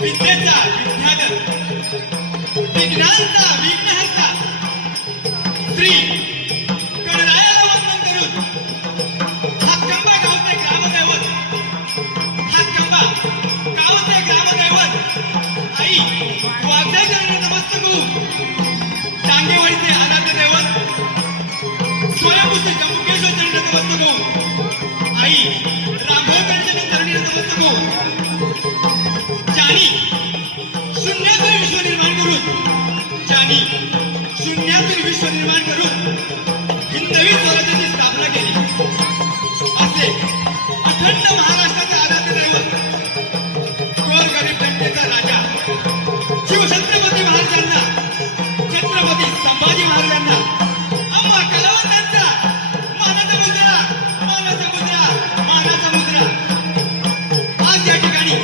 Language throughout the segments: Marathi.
विद्येचा विद्याधर, विघ्नांचा विघ्नहर्ता श्री गणरायाला वंदन करून हातकंबा गावचे ग्रामदैवत, हातकंबा गावचे ग्रामदैवत आई वाघ्याचरणी नमस्कार करून टांगेवाडीचे आराध्य दैवत स्वयंभूचे जम्बुकेश्वर चरणी नमस्कार करून आई रामभाऊकांच्या चरणी नमस्कार करून ज्यांनी शून्यातून विश्व निर्माण करून, ज्यांनी शून्यातून विश्व निर्माण करून हिंदवी स्वराज्याची स्थापना केली असे अखंड महाराष्ट्राचे आराध्य दैवत गोरगरीब जनतेचा राजा शिवछत्रपती महाराजांना, छत्रपती संभाजी महाराजांना आम्हा कलावंतांचा मानाचा मुजरा, मानाचा मुजरा, मानाचा मुजरा. आज या ठिकाणी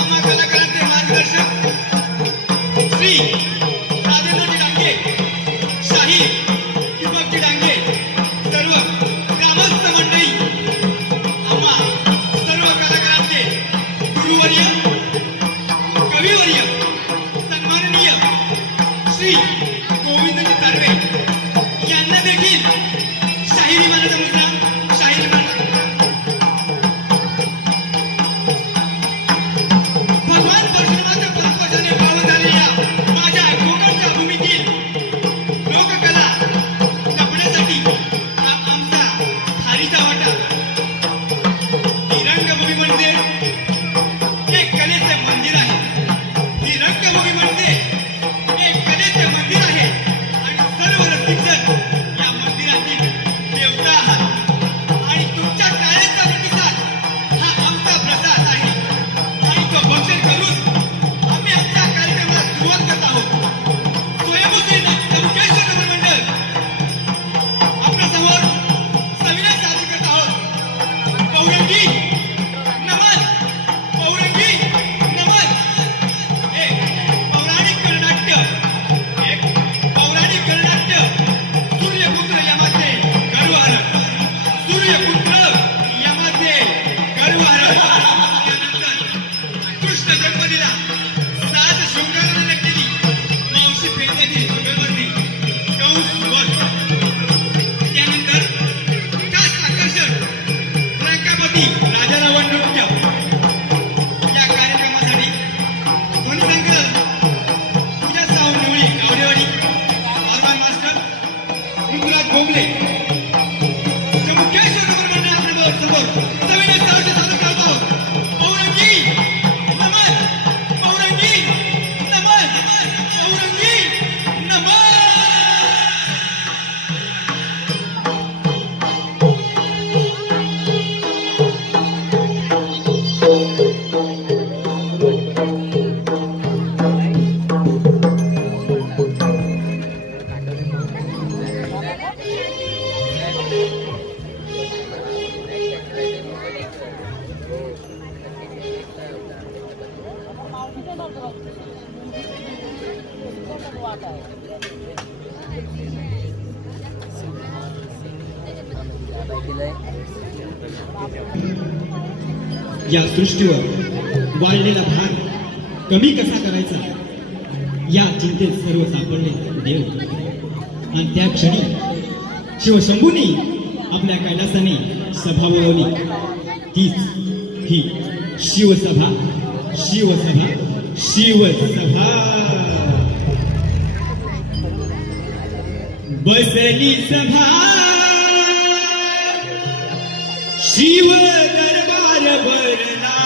आम्हा कलाकारांचे मार्गदर्शक श्री राजेंद्रजी डांगे, शाही दीपकजी डांगे, सर्व ग्रामस्थ मंडळी, आम्हा सर्व कलाकारांचे गुरुवर्य, कविवर्य, सन्माननीय श्री गोविंदजी तारवे यांना देखील शाहिरी मानाचा मुजरा, शाहिरी भगवान परशुरामाच्या 5 वर्षाने पावन झालेल्या माझ्या कोकणच्या भूमीतील लोककला जपण्यासाठी हा आमचा हारीचा वाटा. ही रंगभूमी म्हणजे एक कलेचे मंदिर आहे. ही रंगभूमी म्हणजे एक कलेचे मंदिर आहे आणि सर्व रसिकजण या मंदिरातील देवता आहात आणि तुमच्या कार्याचा प्रतिसाद हा आमचा प्रसाद आहे आणि तो बक्षीस करून आम्ही आमच्या कार्यक्रमाला सुरुवात करत आहोत. स्वयंभूचे जम्बुकेश्वर नगर मंडळ आपल्यासमोर सविनय सादर करत आहोत. पौरंगी नमन, पौरंगी नमन. एक पौराणिक गणनाट्य, एक पौराणिक गणनाट्य सूर्यपुत्र यमाचे गर्वहरण, सूर्यपुत्र यमाचे गर्वहरण. त्यानंतर कृष्ण जन्मदिला 7 शृंगाराने नटलेली मावशी पेंड्याची मंगलवर्णी कंस वध. त्यानंतर खास आकर्षण रंगापती राजा रावण नृत्य. या कार्यक्रमासाठी ध्वनिसंकलन पूजा सावंत निवळी गावडेवाडी, ऑर्गन मास्टर ऋतुराज भोगले. जम्बुकेश्वर नगर मंडळ आपल्या समोर सविनय सादर करत आहोत. पौरंगी नमन, पौरंगी नमन, पौरंगी नमन. या सृष्टीवर वाढलेला भार कमी कसा करायचा या चिंतेत सर्व सापडले देव. आणि त्या क्षणी शिवशंभूंनी आपल्या कैलासाने सभा बोलावली. तीच ही शिवसभा, शिवसभा, शिवसभा. बसली सभा शिव दरबार भरला.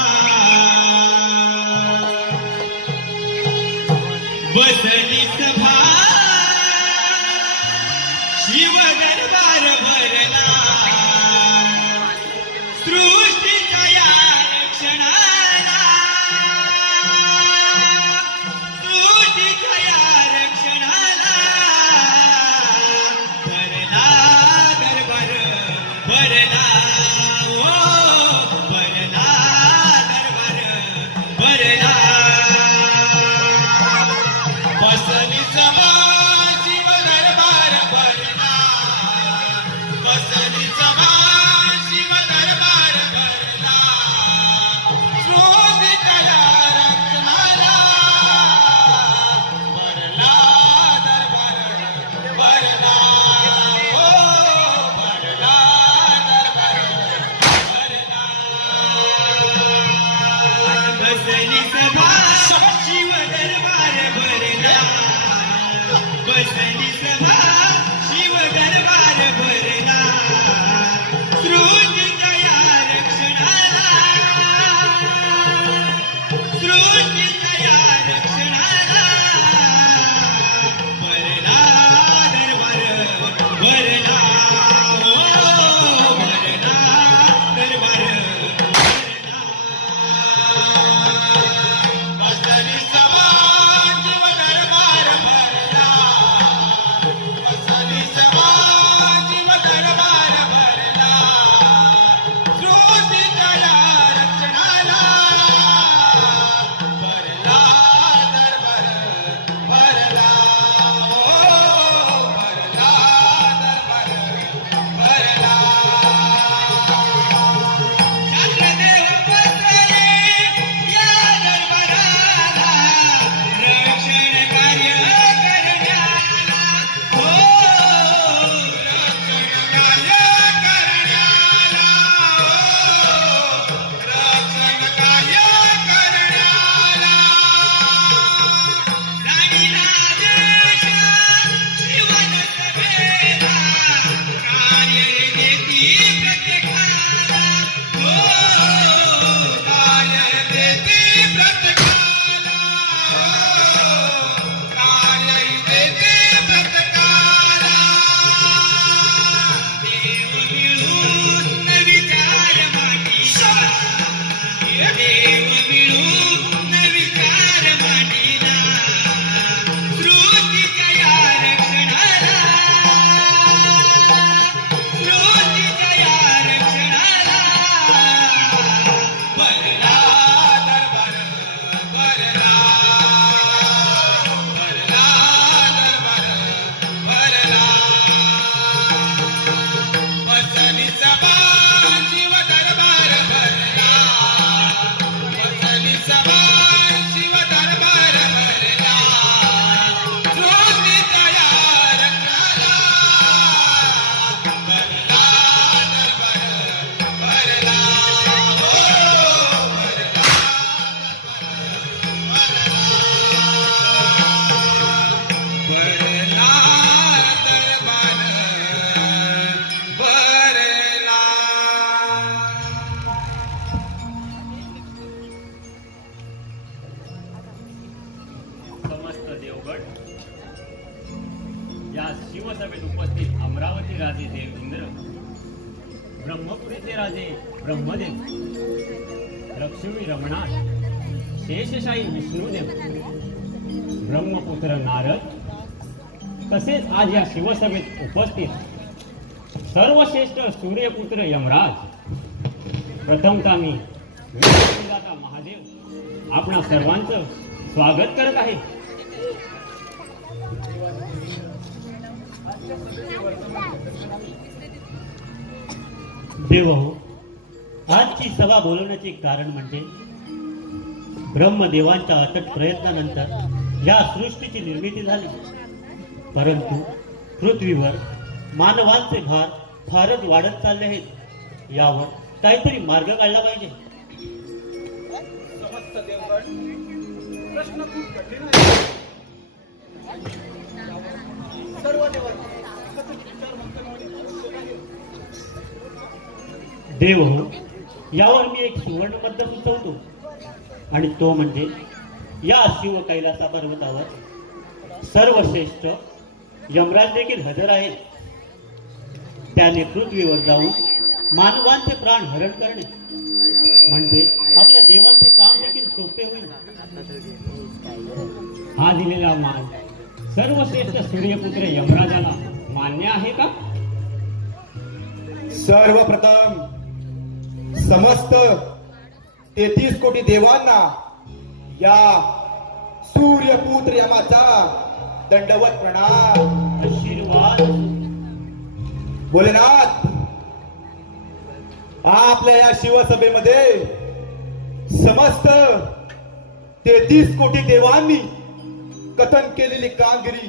बसली सभा शिव दरबार भरला. सृष्टीच्या या रक्षणाला, सृष्टीच्या या रक्षणाला भरला दरबार भरला. Basta बसली सभा शिव दरबार भरला बसली सभा शिव दरबार भरला सृष्टीच्या या रक्षणाला सृष्टीच्या या रक्षणाला भरला दरबार भरला हो भरला दरबार भरला बसली सभा शिव दरबार भरला बसली सभा शिव दरबार भरला सृष्टीच्या या रक्षणाला भरला दरबार भरला हो भरला दरबार भरला चंद्रदेव बसले या दरबाराला रक्षण कार्य करण्याला हो रक्षण कार्य करण्याला हो रक्षण कार्य करण्याला राणीला देश जीवन सभेला कार्य देती प्रत्येकाला हो कार्य देती प्रत्येकाला हो कार्य देती प्रत्येकाला देव मिळून विचार मांडीला देव मिळून विचार मांडीला सृष्टीच्या या रक्षणाला सृष्टीच्या या रक्षणाला भरला दरबार भरला भरला दरबार भरला बसली सभा शिव दरबार भरला बसली सभा शिव दरबार भरला सृष्टीच्या या रक्षणाला भरला दरबार भरला हो भरला भरला दरबार भरला समस्त देवगड या शिवसभेत उपस्थित अमरावती राजे देव इंद्र ब्रह्मपुरीचे राजे ब्रह्मदेव लक्ष्मी रमणाथ शेषशाही विष्णुदेव ब्रह्मपुत्र नारद तसेच आज या शिवसभेत उपस्थित सर्वश्रेष्ठ सूर्यपुत्र यमराज प्रथमतः मी विष्णुदाता महादेव आपणा सर्वांचं स्वागत करत आहे देव हो, आजची सभा बोलवण्याचे कारण म्हणजे ब्रह्मदेवांच्या अथक प्रयत्नानंतर या सृष्टीची निर्मिती झाली, परंतु पृथ्वीवर मानवांचे भार फारच वाढत चालले आहेत. यावर काहीतरी मार्ग काढला पाहिजे. समस्त देवगण प्रश्न खूप कठीण आहे. सर्व देवांनी एकत्रित विचार मंथनाने आवश्यक आहे. देव हो, यावर मी एक सुवर्ण मध्य सुचवतो, आणि तो म्हणजे या शिव कैलासा पर्वतावर सर्वश्रेष्ठ यमराज देखील हजर आहेत. त्याने पृथ्वीवर जाऊन मानवांचे प्राण हरण करणे म्हणजे आपल्या देवांचे काम देखील सोपे होईल. हा दिलेला मान सर्वश्रेष्ठ सूर्यपुत्र यमराजाला मान्य आहे का? सर्वप्रथम समस्त 33 कोटी देवांना या सूर्यपुत्र यमाचा दंडवत प्रणाम. आशीर्वाद. भोलेनाथ, आपल्या या शिवसभेमध्ये समस्त 33 कोटी देवांनी कथन केलेली कामगिरी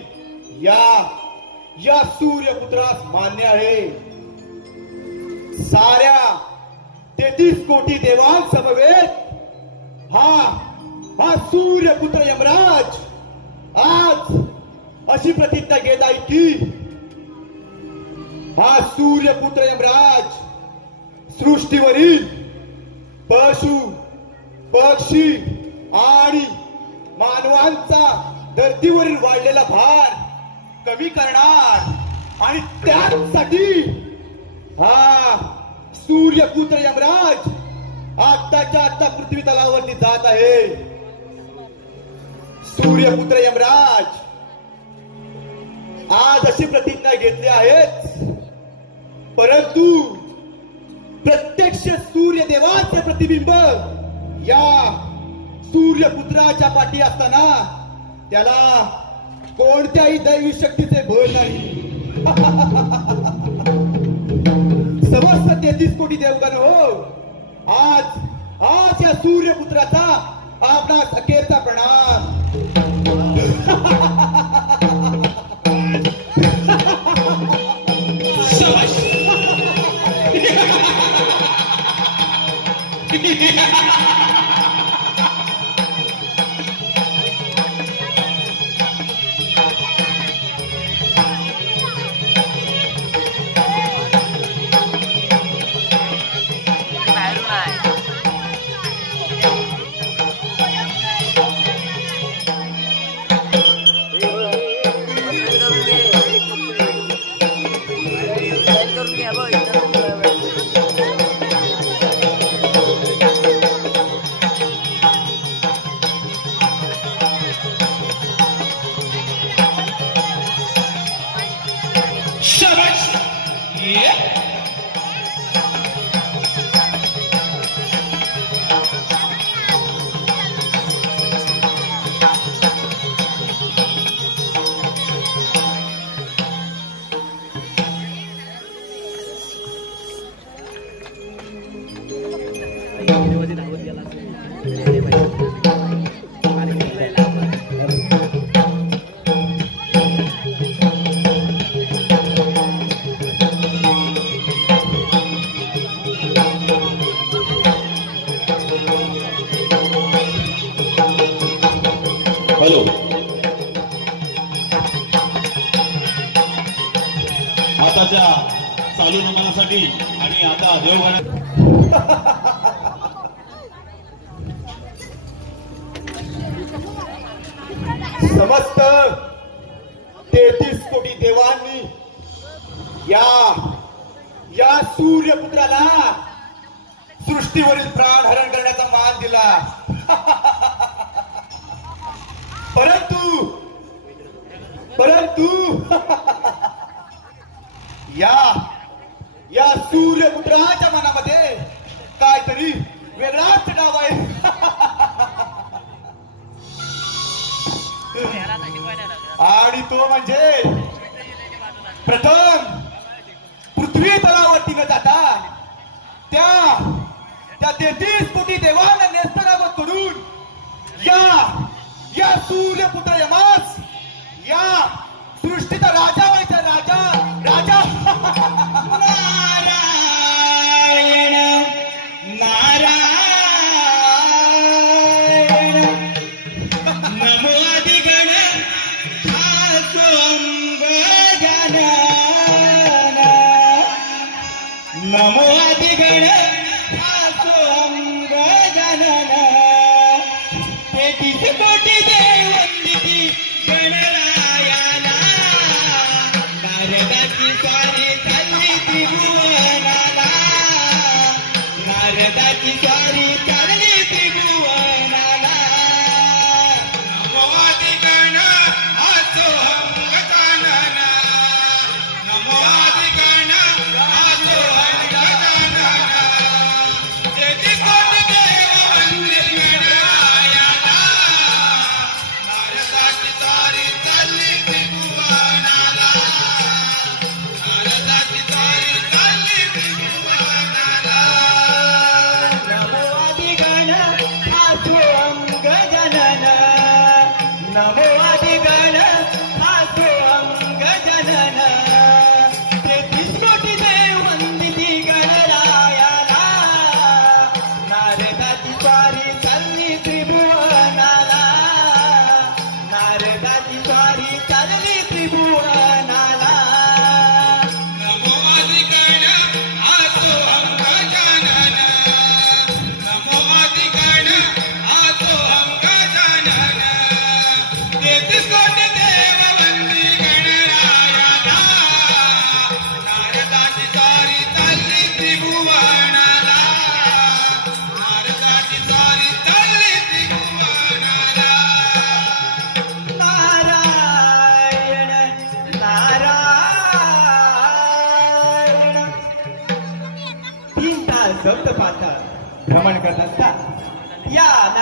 या सूर्यपुत्रास मान्य आहे. साऱ्या 33 कोटी देवांसमवेत हा सूर्यपुत्र यमराज आज अशी प्रतिज्ञा घेत आहे की हा सूर्यपुत्र यमराज सृष्टीवरील पशु पक्षी आणि मानवांचा धर्तीवरील वाढलेला भार कमी करणार आणि त्यासाठी हा सूर्यपुत्र यमराज आत्ताच्या आत्ता पृथ्वी तलावरती जात आहे. सूर्यपुत्र यमराज आज अशी प्रतिज्ञा घेतली आहेत, परंतु प्रत्यक्ष सूर्यदेवाचे प्रतिबिंब या सूर्यपुत्राच्या पाठी असताना त्याला कोणत्याही दैवी शक्तीचे भय नाही. समस्त 33 कोटी देवगण हो, आज या सूर्यपुत्राचा आपणास अखेरचा प्रणाम. हॅलो, आताच्या चालू नमनासाठी आणि आता देवगण समस्त 33 कोटी देवांनी या सूर्यपुत्राला सृष्टीवरील प्राण हरण करण्याचा मान दिला. परंतु या सूर्यपुत्राच्या मनामध्ये काहीतरी वेगळाच डाव आहे. आणि तो म्हणजे प्रथम पृथ्वी तलावरती न जाता त्या 33 कोटी देवांना नेस्तनाबूत करून या सूर्यपुत्र यमास या सृष्टीचा राजा व्हायचा. राजा नारायण नारायण नमो अधिगण हातोंग गजानन नमो अधिगण हातोंग गजानन 33 कोटी देव वंदिती गणरायाला नारदाची स्वारी चालली त्रिभुवनाला नारदाची स्वारी चालली त्रिभुवनाला नमो अधिगण हातोंग गजानन नमो अधिगण हातोंग गजानन 33 कोटी देव वंदिती गणरायाला नारदाची स्वारी चालली त्रिभुवनाला नारदाची स्वारी चालली त्रिभुवनाला नमो अधिगण हातोंग गजानन नमो अधिगण हातोंग गजानन 33 कोटी देव वंदिती गणरायाला नारदाची स्वारी चालली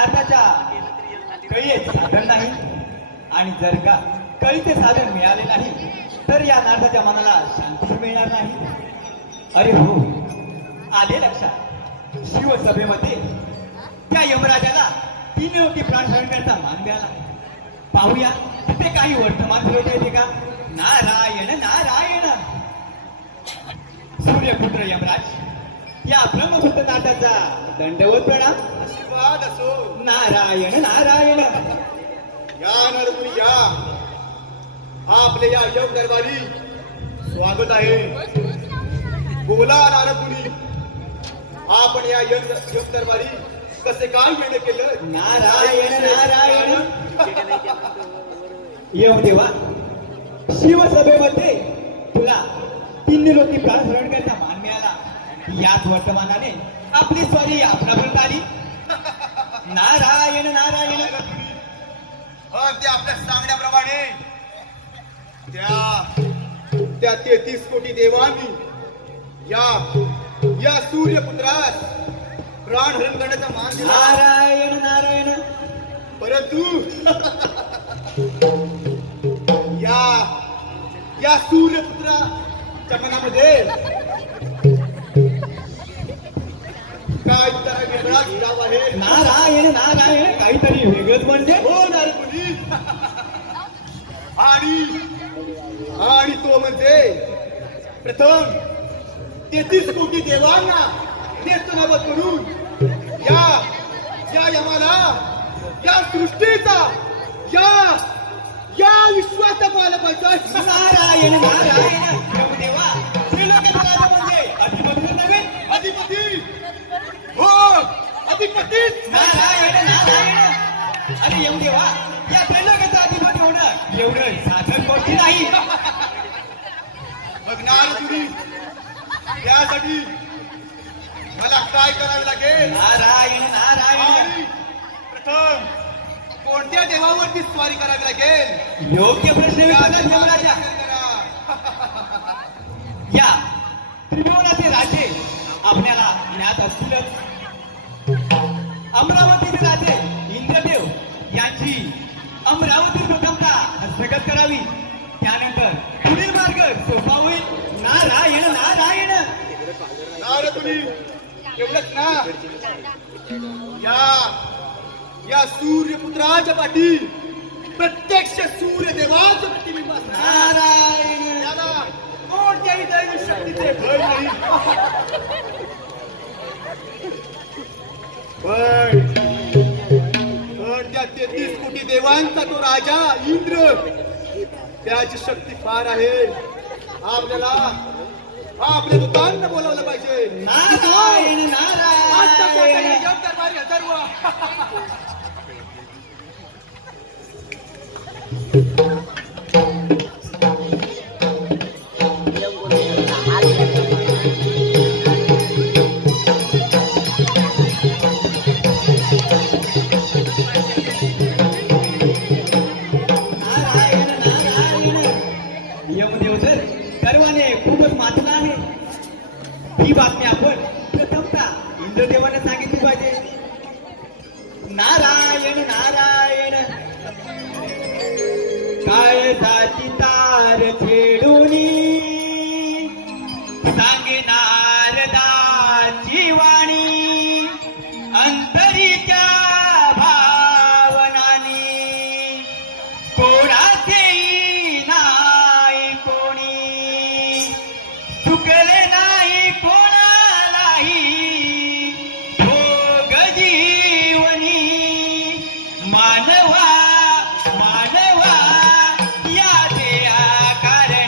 नारदाच्या कळीचे साधन नाही आणि जर का कळीचे साधन मिळाले नाही तर या नारदाच्या मनाला शांती मिळणार नाही. अरे हो, आले लक्षात. शिवसभेमध्ये त्या यमराजाला 3 लोकी प्राण हरण्याचा मान मिळाला. पाहूया तिथे काही वर्तमान फिरवता येते का? नारायण नारायण. सूर्यपुत्र यमराज या ब्रह्मपुत्र नाथाचा दंडवत प्रणाम. आशीर्वाद असो. नारायण नारायण. या नरमुनी या. आपले या योग दरबारी स्वागत आहे. बोला नारदमुनी, आपण या योग दरबारी कसे काय वेळ केलं? नारायण नारायण. येऊ देवा, शिवसभेमध्ये तुला 3 लोकी प्राण हरण करता मान मिळाला. याच वर्तमानाने आपली स्वारी आपणापर्यंत आली. नारायण नारायण. ते आपल्या सांगण्याप्रमाणे त्या 33 कोटी देवांनी या सूर्यपुत्रास प्राणहरण करण्याचा मान दिला. नारायण नारायण. परंतु या सूर्यपुत्राच्या मनामध्ये काय तर वेगळाच भाव आहे. नारायण नारायण. काहीतरी वेगळंच म्हणजे. हो नारदमुनी. आणि तो म्हणजे प्रथम 33 कोटी देवांना नेस्तनाबूत करून या यमाला या सृष्टीचा या विश्वाचा पालक. नारायण नारायण. देवा, त्रिलोकाचा म्हणजे अधिपती नव्हे? अधिपती. हो, अधिपतीच. नारायण नारायण. अरे येऊ देवा, या त्रिलोकाचा अधिपती होणं एवढं साधन गोष्टी नाही. बघणार तुम्ही, त्यासाठी मला काय करावे लागेल? नारायण नारायण. आणि प्रथम कोणत्या देवावरती स्वारी करावी लागेल? योग्य प्रश्न विचारला यमराजा. या त्रिभुवनाचे राजे आपल्याला ज्ञात असतीलच. अमरावतीचे राजे इंद्रदेव यांची अमरावती प्रथमता हस्तगत करावी. त्यानंतर पुढील मार्ग सोपा होईल. नारायण नारायण. नारदमुनी, एवढंच ना? या सूर्यपुत्राच्या पाठी प्रत्यक्ष सूर्यदेवाचं प्रतिबिंब असणार. नारायण. त्याला कोणत्याही दैवी शक्तीचे भय नाही. पण त्या 33 कोटी देवांचा तो राजा इंद्र, त्याची शक्ती फार आहे. आपल्याला आपल्या दुकान बोलावलं पाहिजे. नारायण नारायण. दरबारी हजर व्हा. नारायण नारायण. यमदेव तर गर्वाने खूपच मातला आहे. ही बातमी आपण प्रथमतः इंद्रदेवाने सांगितली पाहिजे. नारायण नारायण. काळजाची तार छेडूनी सांगे नारदाची वाणी, अंतरीच्या भावनानी कोणाचेही नाही कोणी, चुकले नाही कोणालाही भोग जीवनी. मानवा मानवा या देहा कारण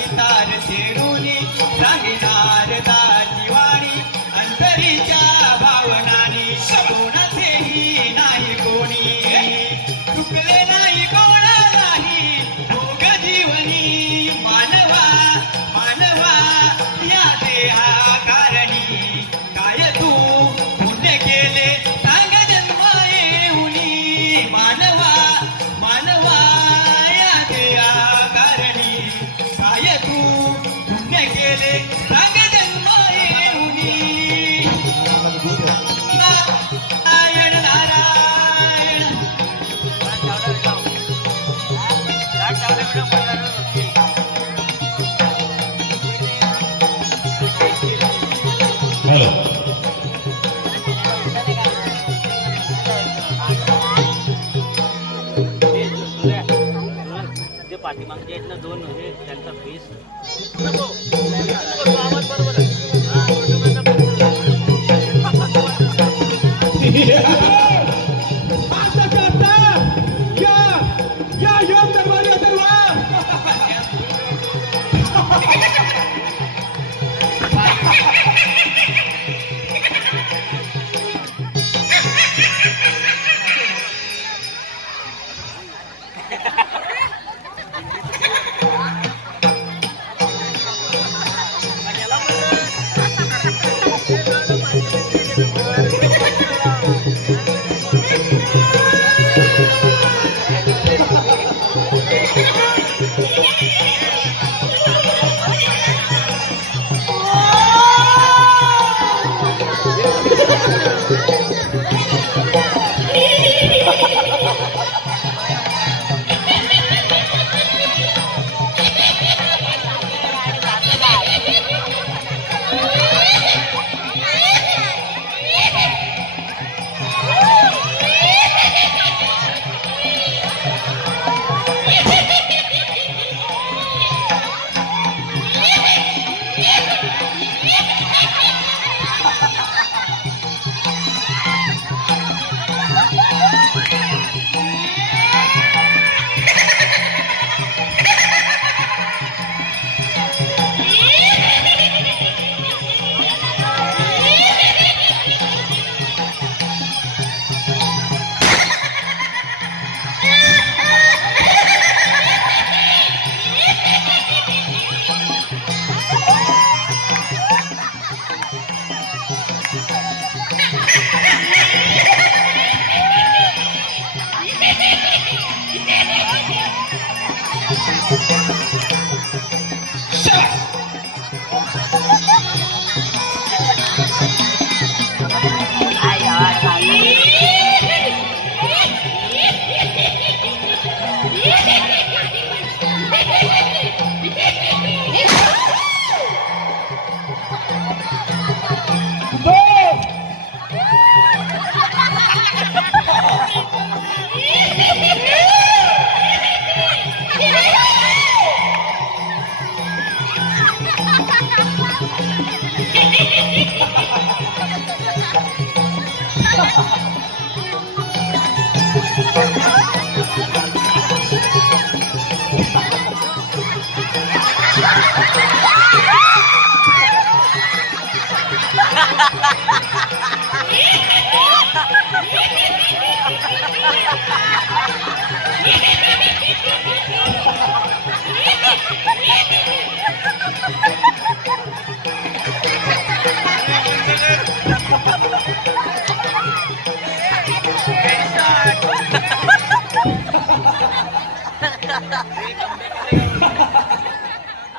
सितार शेरुनी सांगणार दाची वाणी अंतरीच्या भावनानी कोणाचेही नाही कोणी चुकले नाही कोणालाही भोग जीवनी मानवा मानवा या देहा कारणी काय तू पुण्य केले सांग जन्म येऊनी मानवा मानवा या देहा कारणी काय तू पुण्य केले सांग जन्म येऊनी नारायण नारायण हॅलो ते पाठीमागचे आहेत ना दोन हे त्यांचा फेस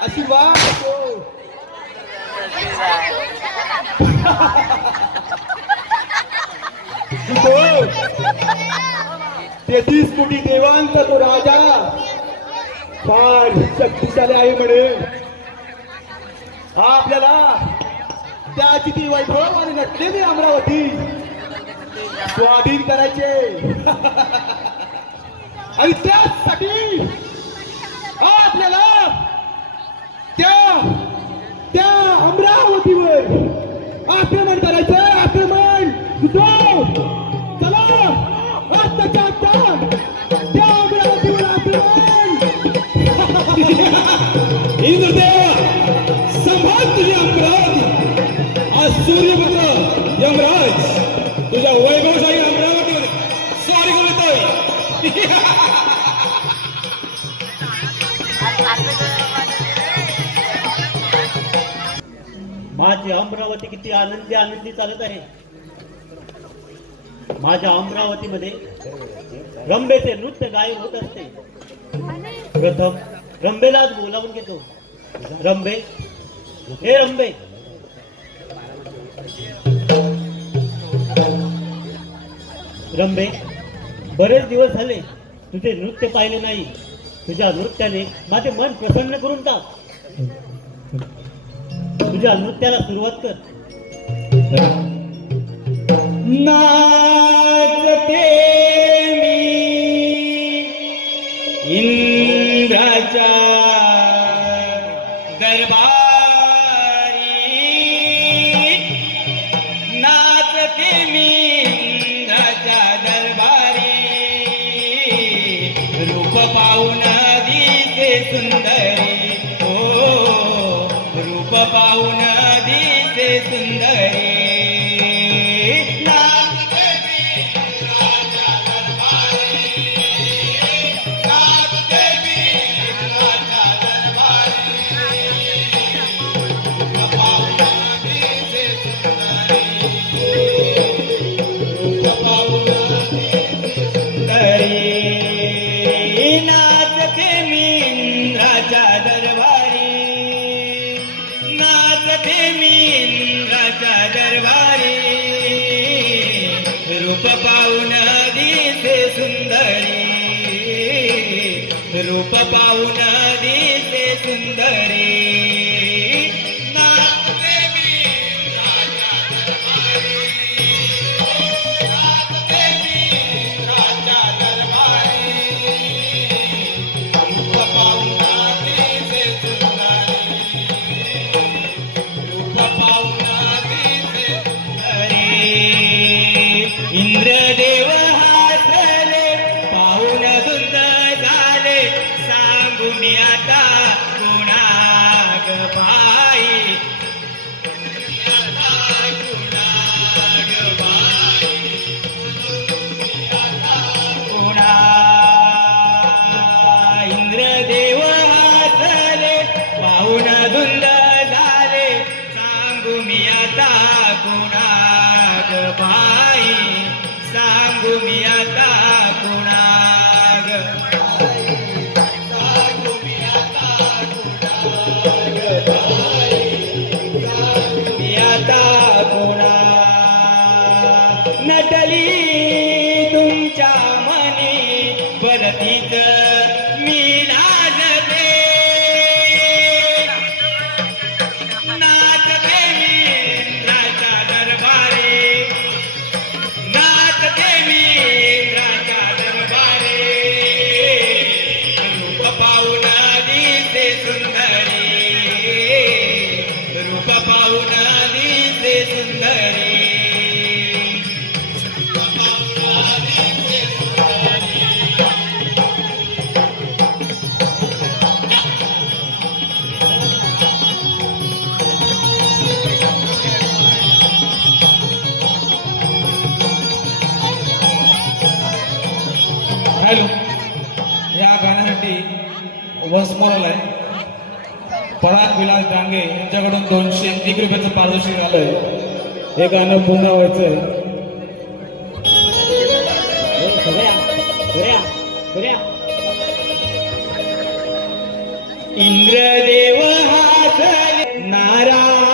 आशीर्वाद तेहतीस कोटी देवांचा तो राजा फार शक्तिशाली आहे म्हणे आपल्याला त्याची ती वैभव आणि नटलेली अमरावती स्वाधीन करायचे आणि त्यासाठी आपल्याला त्या अमरावतीवर आक्रमण करायचं. आक्रमण चला आत्ताच्या आत्ता त्या अमरावतीवर आक्रमण. इंद्रदेव संभाळ तुझी अमरावती. आज सूर्यपुत्र यमराज तुझ्या वैभवशाही अमरावतीमध्ये स्वारी करतोय. माझी अमरावती किती आनंदी आनंदी चालत आहे. माझ्या अमरावतीमध्ये रंबेचे नृत्य गायब होत असते. प्रथम रंबेलाच बोलावून घेतो. रंबे, हे रंबे, रंबे, बरेच दिवस झाले तुझे नृत्य पाहिले नाही. तुझ्या नृत्याने माझे मन प्रसन्न करून टाक. तुझ्या नृत्याला सुरुवात कर. नाचते मी इंद्राच्या दरबारी, नाचते मी इंद्राच्या दरबारी, रूप पाहून दिसे सुंदरी, ओ रूप पाहून दिसे सुंदरी. रूप पाहून दिसे सुंदरी, रूप पाहून दिसे सुंदरी. नाचते मी राजा दरबारी, नाचते मी राजा दरबारी, रूप पाहून दिसे सुंदरी, रूप पाहून दिसे सुंदरी. इंद्रदेव हासले पाहून धुंद झाले, सांगू मी आता कुणाग बाई, कुणाग बाई, कुणा. इंद्रदेव हासले पाहून धुंद झाले, सांगू मी आता कुणाग बाई, सांगू मी आता कुणाग, सांगू मी आता कुणाग बाई, सांगू मी आता कुणा. नटली तुमच्या मनी परतीच मी नाचते, नाचते मी राजा दरबारी, नाचते मी राजा दरबारी, रूप पाहून दिसे सुंदरी, रूप पाहून दिसे सुंदरी, रूप पाहून दिसे सुंदरी. हॅलो, या गाण्यासाठी वंसमोरल आहे पराग विलास डांगे यांच्याकडून 201 रुपयाचं पारितोषिक आलंय. हे गाणं पुन्हा व्हायचंय. इंद्रदेव हासले नारायण,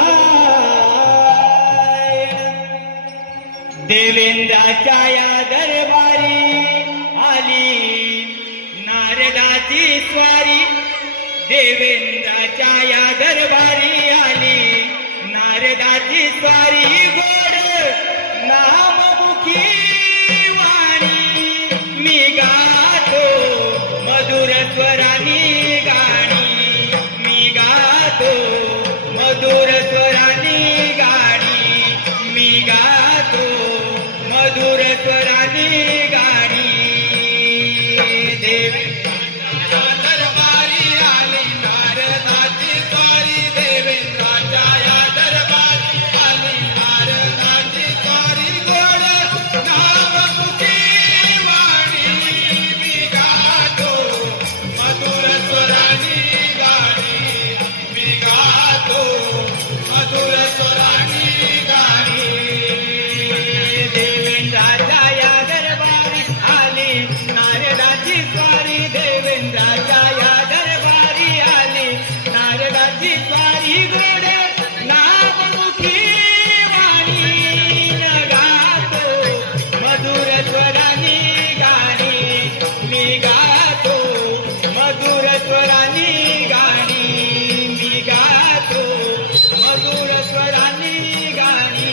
देवेंद्राच्या या दरबारी आली नारदाची स्वारी, देवेंद्राच्या या दरबारी आली नारदाची स्वारी. गोड नाममुखी वाणी मी गातो मधुर स्वरानी गाणी, मी गातो मधुर स्वरानी गाणी, मी गातो मधुर स्वरानी गाणी. देवेंद्राच्या दरबारी आली नारदाची इंद्राची स्वारी गोड नाव मुखी वाणी न गातो मधुर स्वरानी गाणी मी गातो मधुर स्वरानी गाणी मी गातो मधुर स्वरानी गाणी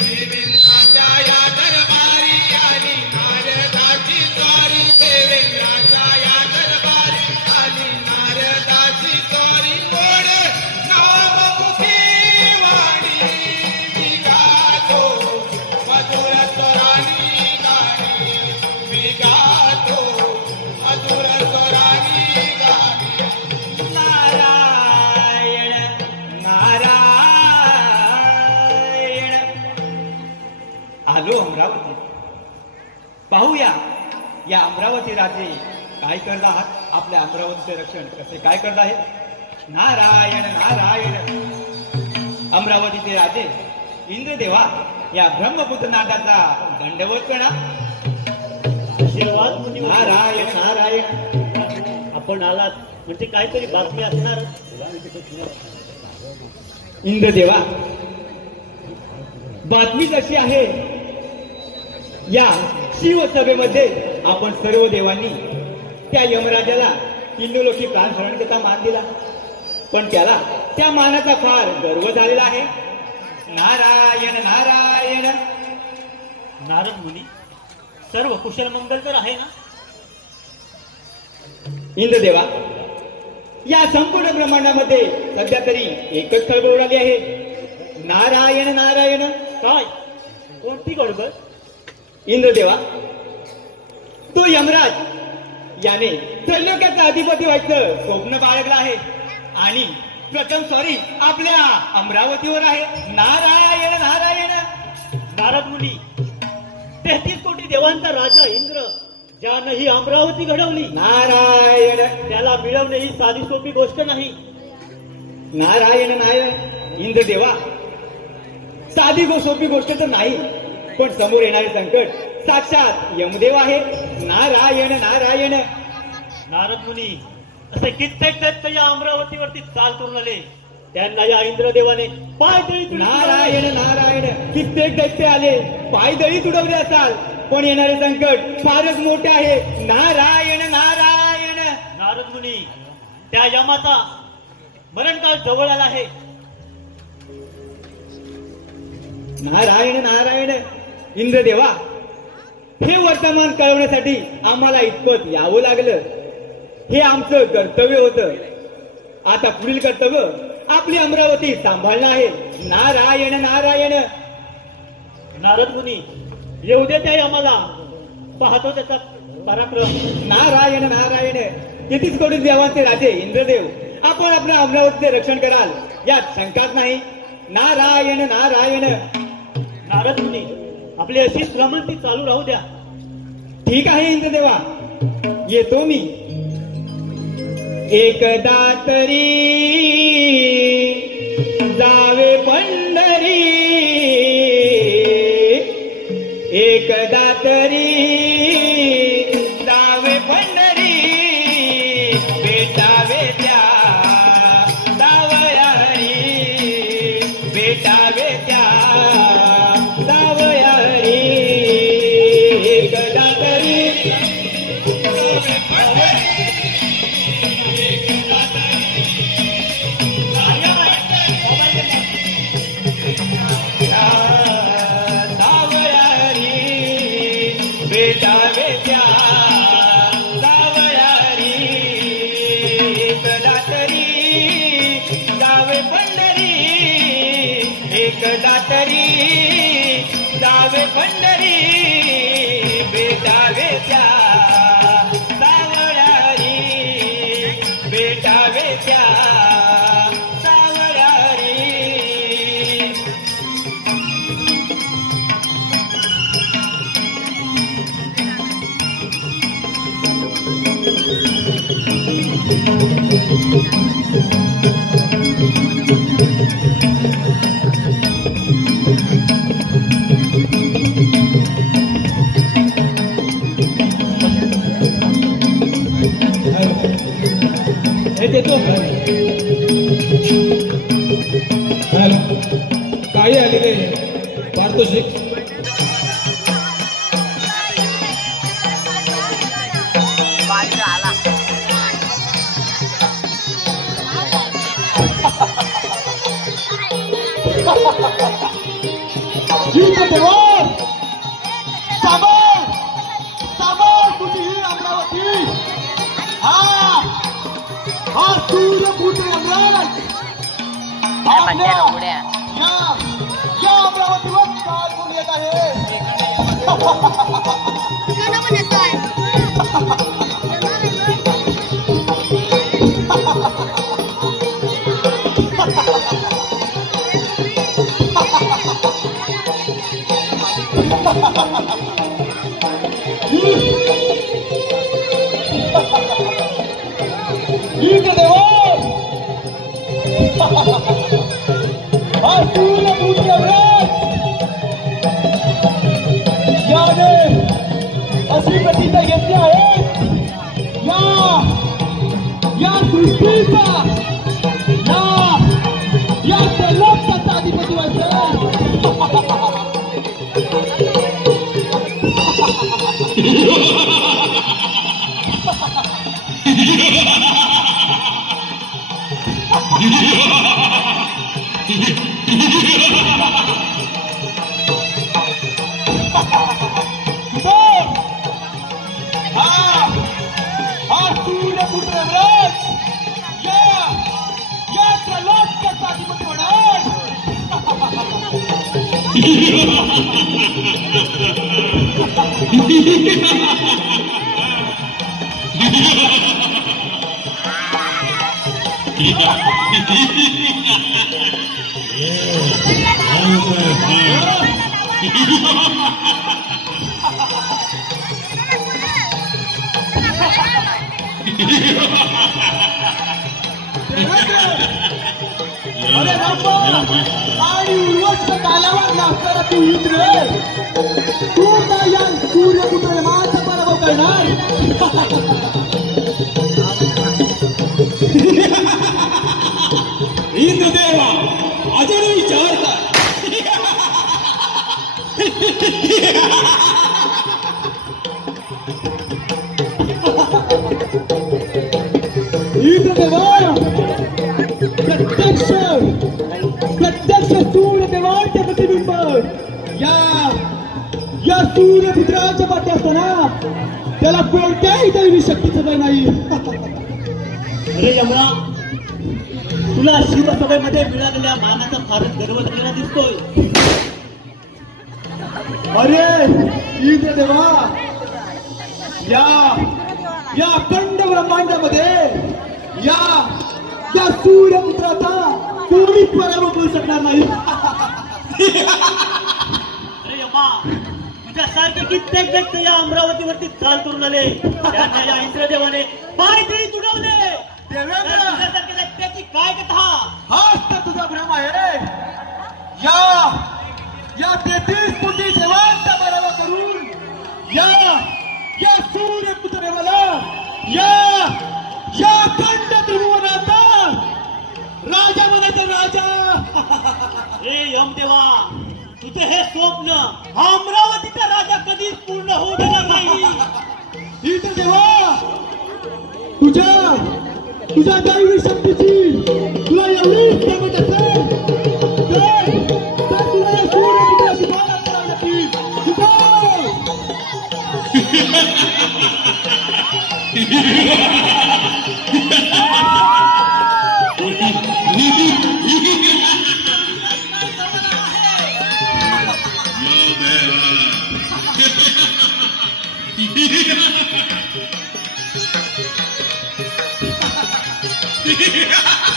देवेंद्राच्या या दरबारी आली नारदाची स्वारी देवेंद्राच्या या दरबारी आली नारदाची स्वारी गोड नाव मुखी वाणी मी गातो मधुर स्वरानी गाणी मी गातो मधुर स्वरानी गाणी नारायण नारायण आलो अमरावती पाहूया या अमरावती राजे काय करत आहात आपल्या अमरावतीचे रक्षण कसे काय करत आहेत नारायण नारायण अमरावतीचे राजे इंद्रदेवा या ब्रह्मपुत्र नाटाचा दंडवत करा आशीर्वाद मुनी. नारायण नारायण आपण आलात म्हणजे काहीतरी बातमी असणार. इंद्रदेवा बातमीच अशी आहे या शिवसभेमध्ये आपण सर्व देवांनी त्या यमराजाला इंदुलोकी प्राणहरण करता मान दिला पण त्याला त्या मानाचा फार गर्व झालेला आहे. नारायण नारायण नारद मुनी सर्व कुशल मंगल तर आहे ना. इंद्रदेवा या संपूर्ण ब्रह्मांडामध्ये सध्या तरी एकच खळबळ उडाली आहे. नारायण नारायण काय कोणती गडबड. इंद्रदेवा तो यमराज याने त्रैलोक्याचा अधिपती व्हायचं स्वप्न बाळगलं आहे आणि प्रथम स्वारी आपल्या अमरावतीवर आहे. नारायण नारायण नारद मुनी 33 कोटी देवांचा राजा इंद्र ज्यानं ही अमरावती घडवली नारायण त्याला मिळवणे ही साधी सोपी गोष्ट नाही. नारायण नारायण इंद्रदेवा साधी सोपी गोष्ट तर नाही पण समोर येणारे संकट साक्षात यमदेव आहे. नारायण नारायण नारद मुनी असे कित्येक दैत्य या अमरावतीवरती चाल करून आले त्यांना या इंद्रदेवाने पायदळी नारायण नारायण कित्येक दैत्य आले पायदळी तुडवले असाल पण येणारे संकट फारच मोठे आहे. नारायण नारायण नारद मुनी त्या यमाचा मरणकाळ जवळ आला आहे. नारायण नारायण इंद्रदेवा हे वर्तमान कळवण्यासाठी आम्हाला इतपत यावं लागलं. हे आमचं कर्तव्य होतं. आता पुढील कर्तव्य आपली अमरावती सांभाळणं आहे. नारायण नारायण नारद मुनी येऊ दे त्या यमाला पाहतो त्याचा पराक्रम. नारायण नारायण 33 कोटी देवांचे राजे इंद्रदेव आपण आपल्या अमरावतीचे रक्षण कराल यात शंकाच नाही. नारायण नारायण नारद मुनी आपली अशीच भ्रमंती चालू राहू द्या. ठीक आहे इंद्रदेवा येतो मी. एकदा तरी जावे पंढरी एकदा तरी जावे पंढरी भेटावे त्या सावयारी भेटावे त्या सावयारी एकदा तरी भेटावे त्या सावयारी एकदा तरी जावे पंढरी एकदा तरी जावे पंढरी भेटावे त्या सावयारी भेटावे त्या सावयारी. हे देतो काही आलेले पारितोषिक तुझी ही अमरावती हा सूर्यपुत्र यमराज या अमरावतीवर काय करून येत याने अशी प्रतिज्ञा घेतली आहे या सृष्टीचा या लोकांचा अधिपती व्हायचं सूर्यपुत्र राज या लोकांचा अधिपती होणार अरे बाबा आणि उर्वष्ट कालावर लागताना तू इकडे तू ना या सूर्यपुत्र माझा पराभव करणार इंद्रदेवा अजून विचारता इंद्रदेवा प्रत्यक्ष सूर्यदेवांचे प्रतिबिंब या सूर्यपुत्राच्या पाठी असताना त्याला कोणत्याही दैवी शक्तीचं भय नाही अरे यमुना तुला शिवसभेमध्ये मिळालेल्या मानाचा फारच गर्व झालेला दिसतोय अरे इंद्रदेवा या अखंड ब्रह्मांडामध्ये या सूर्यपुत्राचा कोणी पराभव करू शकणार नाही अरे यमा तुझ्यासारखे कित्येक व्यक्ती या अमरावतीवरती चाल करून आले त्यांना या इंद्रदेवाने पाय तरी तुडवले त्याची काय कथा हाच तर तुझा भ्रम आहे या 33 कोटी देवांचा पराभव करून या सूर्यपुत्र देवाला या अखंड त्रिभुवनाचा राजा म्हणायचा राजा हे यमदेवा तुझे हे स्वप्न हा अमरावतीचा राजा कधीच पूर्ण होऊ देणार नाही इंद्रदेवा तुझ्या दैवी शक्तीची तुला एवढीच जमत असेल तर तुला या सूर्यपुत्राची माला करावी लागतील Yeah.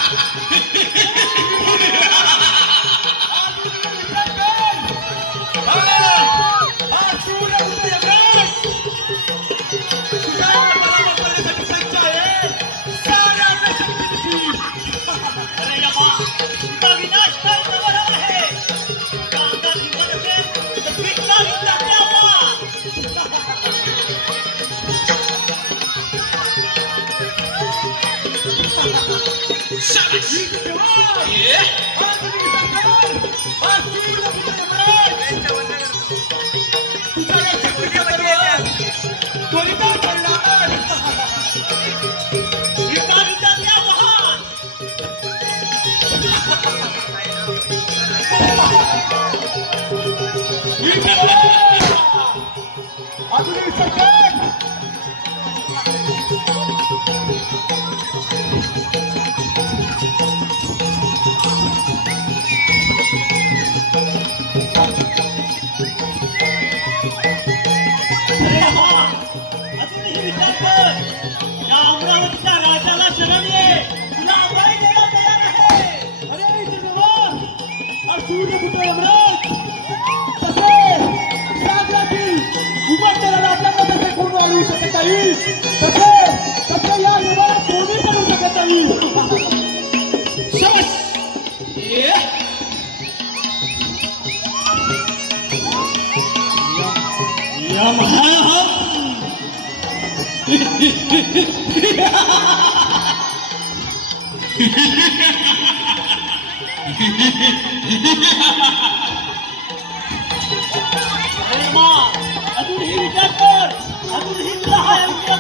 शाबास. ये. अमरावतीच्या राजाला शरण ये. तुला अभय द्यायला तयार आहे. अरे इथे जवान सूर्यपुत्र यमराज तसे सागरातील उमटलेल्या राजाला तसे कोण वाढवू शकत नाही. तसे या जगाला कोणी करू शकत नाही. शाबास. ये. यम है हम. अजूनही विचार कर. अजूनही तुला हा यमदेव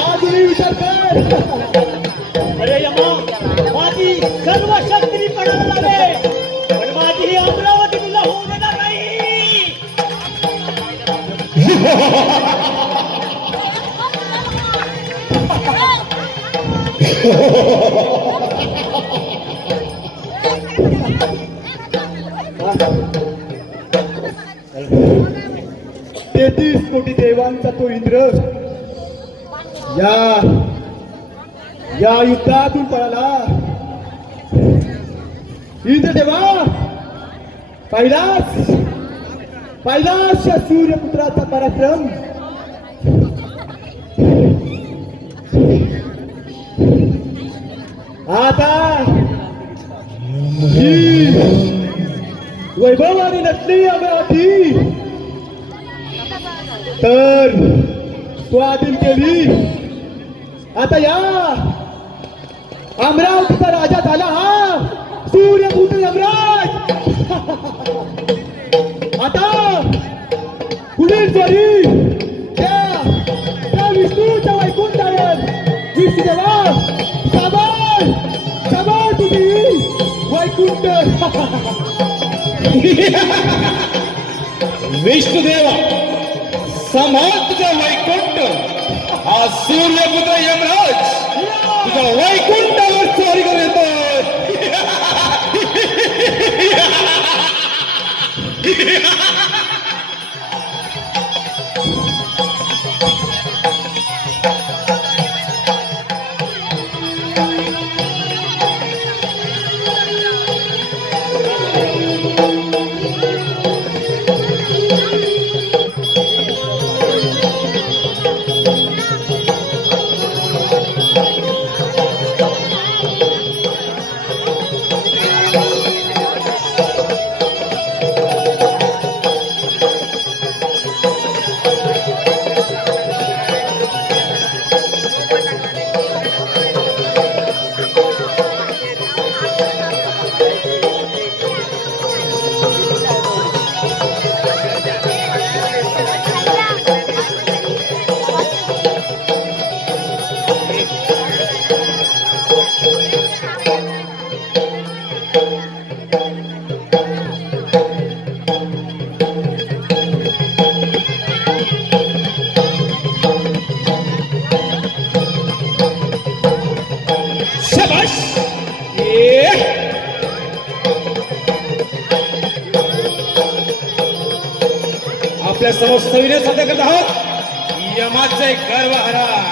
आधुनिक विचार कर. अरे यमा, माझी सर्व शक्ती पडायला लावे, पण माझी ही अमरावती तुला होऊ देणार नाही. तेहतीस कोटी देवांचा तो इंद्र या युद्धातून पळाला. इंद्र देवा पहिलाच या सूर्यपुत्राचा पराक्रम. आता ही वैभवाने नसली अमरावती तर स्वाधीन केली. आता या अमरावतीचा राजा झाला हा सूर्यपुत्र यमराज. आता पुढील स्वरी त्या विष्णूच्या वैकुंठावर विष्णुदेवा साबार तुझी वैकुंठ. विष्णुदेवा समाज तुझा वैकुंठ. हा सूर्यपुत्र यमराज तुझ्या वैकुंठावर स्वारी करून येतो. आपल्या समोर सविनय सादर करत आहोत यमाचे गर्वहरण.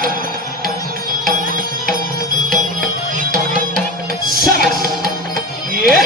शाबास. ये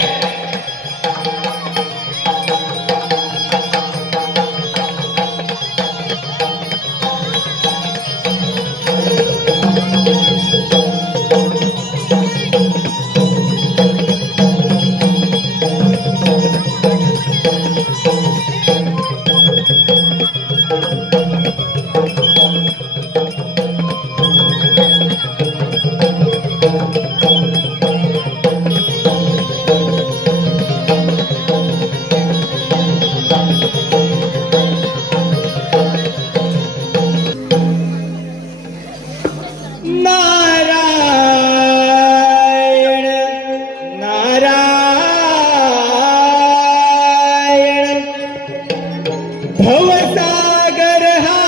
भवसागर हा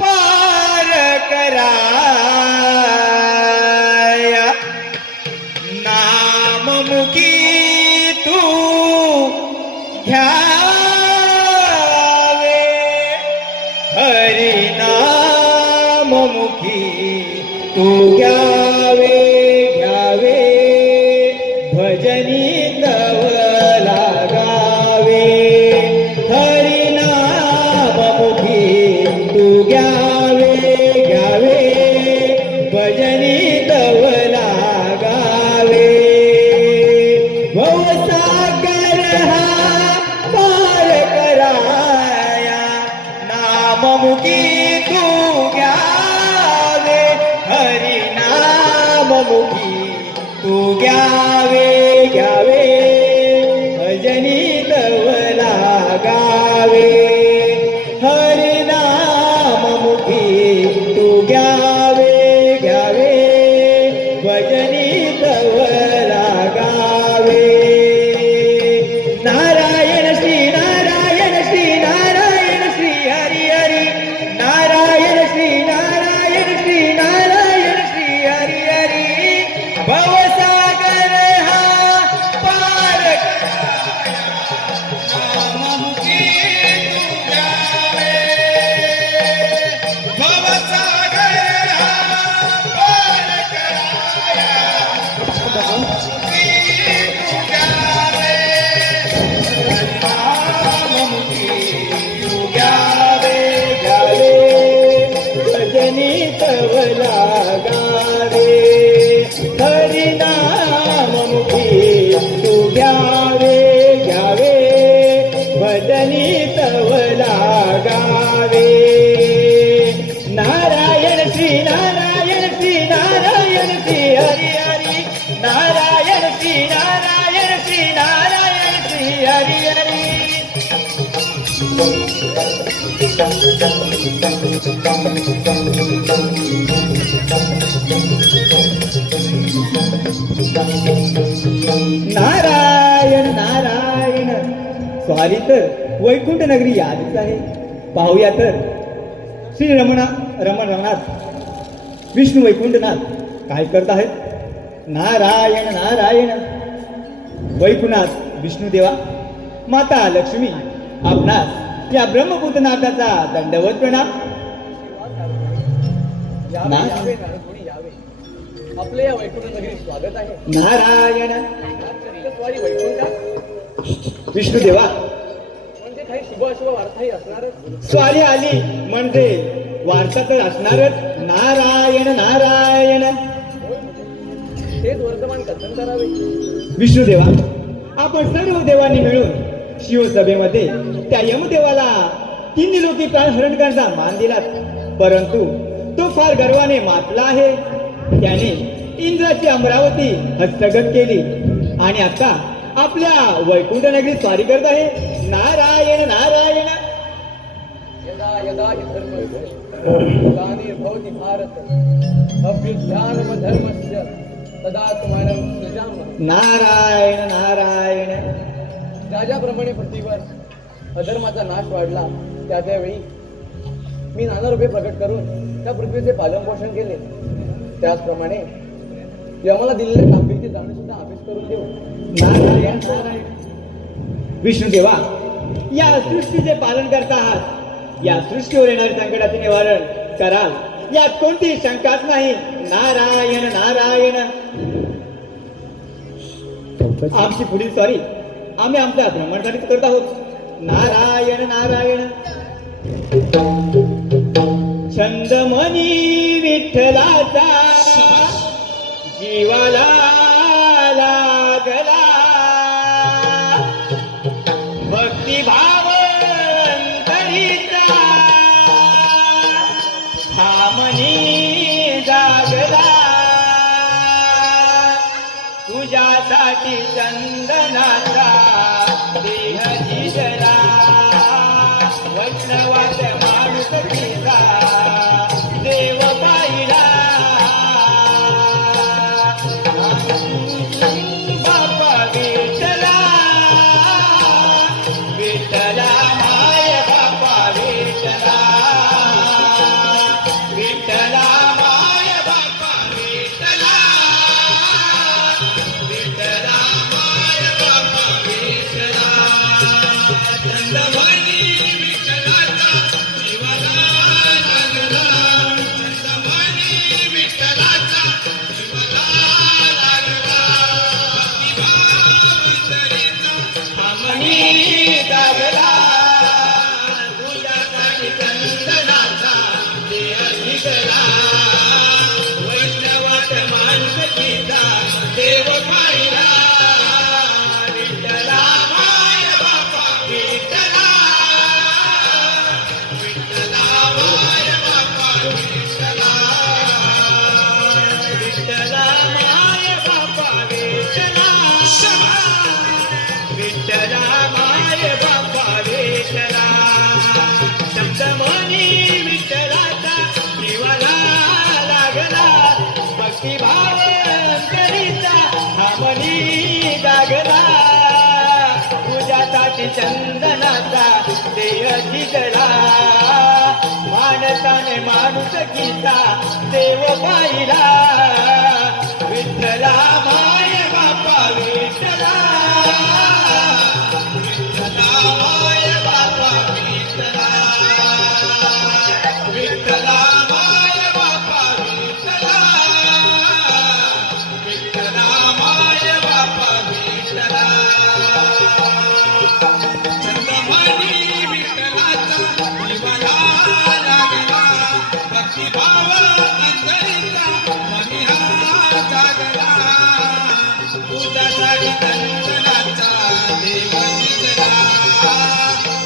पार कराया नाममुखी तू घ्यावे हरी नाममुखी तू घ्यावे घ्यावे भजनी तव लागावे हरी नाममुखी तू घ्यावे घ्यावे भजनी तव लागावे भवसागर हा पार कराया नाममुखी तू घ्यावे हरी नाममुखी तू घ्यावे घ्यावे भजनी तव लागावे हरी नाममुखी तू घ्यावे घ्यावे भजनी तव लागावे नारायण श्री नारायण श्री नारायण श्री हरी हरी नारायण श्री नारायण श्री नारायण श्री हरी हरी भवसागर हा पार नाममुखी तू घ्यावे भवसागर हा पार कराया नाममुखी तू घ्यावे नाममुखी तू घ्यावे घ्यावे भजनी तव लागावे हरी नाममुखी तू घ्यावे घ्यावे भजनी तव लागावे नारायण श्री नारायण श्री नारायण श्री हरी हरी नारायण श्री नारायण श्री नारायण श्री हरी हरी नारायण नारायण स्वारी तर वैकुंठ नगरी यादीच आहे. पाहूया तर श्री रमणनाथ विष्णू वैकुंठनाथ काय करत आहेत. नारायण नारायण वैकुंठनाथ विष्णुदेवा माता लक्ष्मी आपणास या ब्रह्मपुत्रनाथाचा दंडवत प्रणाम. आपले या वैकुंठ नगरी स्वागत आहे. नारायण स्वारी वैकुंठ विष्णुदेवा म्हणजे काही शुभ अशुभ वार्ताही असणारच. स्वारी आली म्हणजे वार्ता तर असणारच. नारायण नारायण तेच वर्तमान कथन करावे. विष्णुदेवा आपण सर्व देवांनी मिळून शिवसभेमध्ये त्या यमदेवाला 3 लोकी प्राण हरण करण्याचा मान दिलात, परंतु तो फार गर्वाने मातला आहे. त्याने इंद्राची अमरावती हस्तगत केली आणि आता आपल्या वैकुंठ नगरी स्वारी करत आहे. नारायण नारायण यदा यदा हि धर्म ग्लानिर्भवति भारत अभ्युत्थानमधर्मस्य तदात्मानं सृजामः. नारायण नारायण ज्याप्रमाणे पृथ्वीवर अधर्माचा नाश वाढला त्यावेळी मी नाना रूपे प्रकट करून त्या पृथ्वीचे पालनपोषण केले. त्याचप्रमाणे यमाला दिलेल्या कांबीरची जाणीव सुद्धा अभ्यास करून देऊ. नारायण नारायण विष्णुदेवा या सृष्टीचे पालन करता आहात. या सृष्टीवर येणारे संकटाचे निवारण कराल यात कोणतीही शंकाच नाही. नारायण नारायण. आमची पुढील सॉरी आम्ही आमच्या भ्रमणसाठीच करत आहोत. नारायण नारायण. छंदमणी विठ्ठलाचा जीवाला लागला. भक्तिभाव अंतरीचा हा मनी जागला. तुझ्यासाठी चंदनाचा देह झिजला. वैष्णवाचा माणूस केला देव पाहिला. बापा विठ्ठला विठ्ठला माय बापा विठ्ठला विठ्ठला माय बापा विठ्ठला विठ्ठला माय बापा विठ्ठला. चंदमणी विठ्ठलाचा जीवाला लागला. चंदमणी विठ्ठलाचा जीवाला लागला. मनी दागला. तुझ्यासाठी चंदनाचा देह झिजला. वैष्णवात माणुसकीचा देव पाहिला. विठ्ठला माय बापा विठ्ठला विठ्ठला माय बापा विठ्ठला विठ्ठला माय बापा विठ्ठला विठ्ठला माय बापा विठ्ठला. चंदमणी विठ्ठलाचा जीवाला लागला. भक्तिभाव अंतरीचा हा मनी जागला. तुझ्यासाठी चंदनाचा देह झिजला. मानसाने माणुसकीचा देव पाहिला. विठ्ठला माय बापा विठ्ठला विठ्ठला माय बापा विठ्ठला विठ्ठला माय बापा विठ्ठला विठ्ठला माय बापा विठ्ठला. चंदमणी विठ्ठलाचा जीवाला लागला. भक्तिभाव अंतरीचा मनी हा जागला. तुझ्यासाठी चंदनाचा देव झिजला.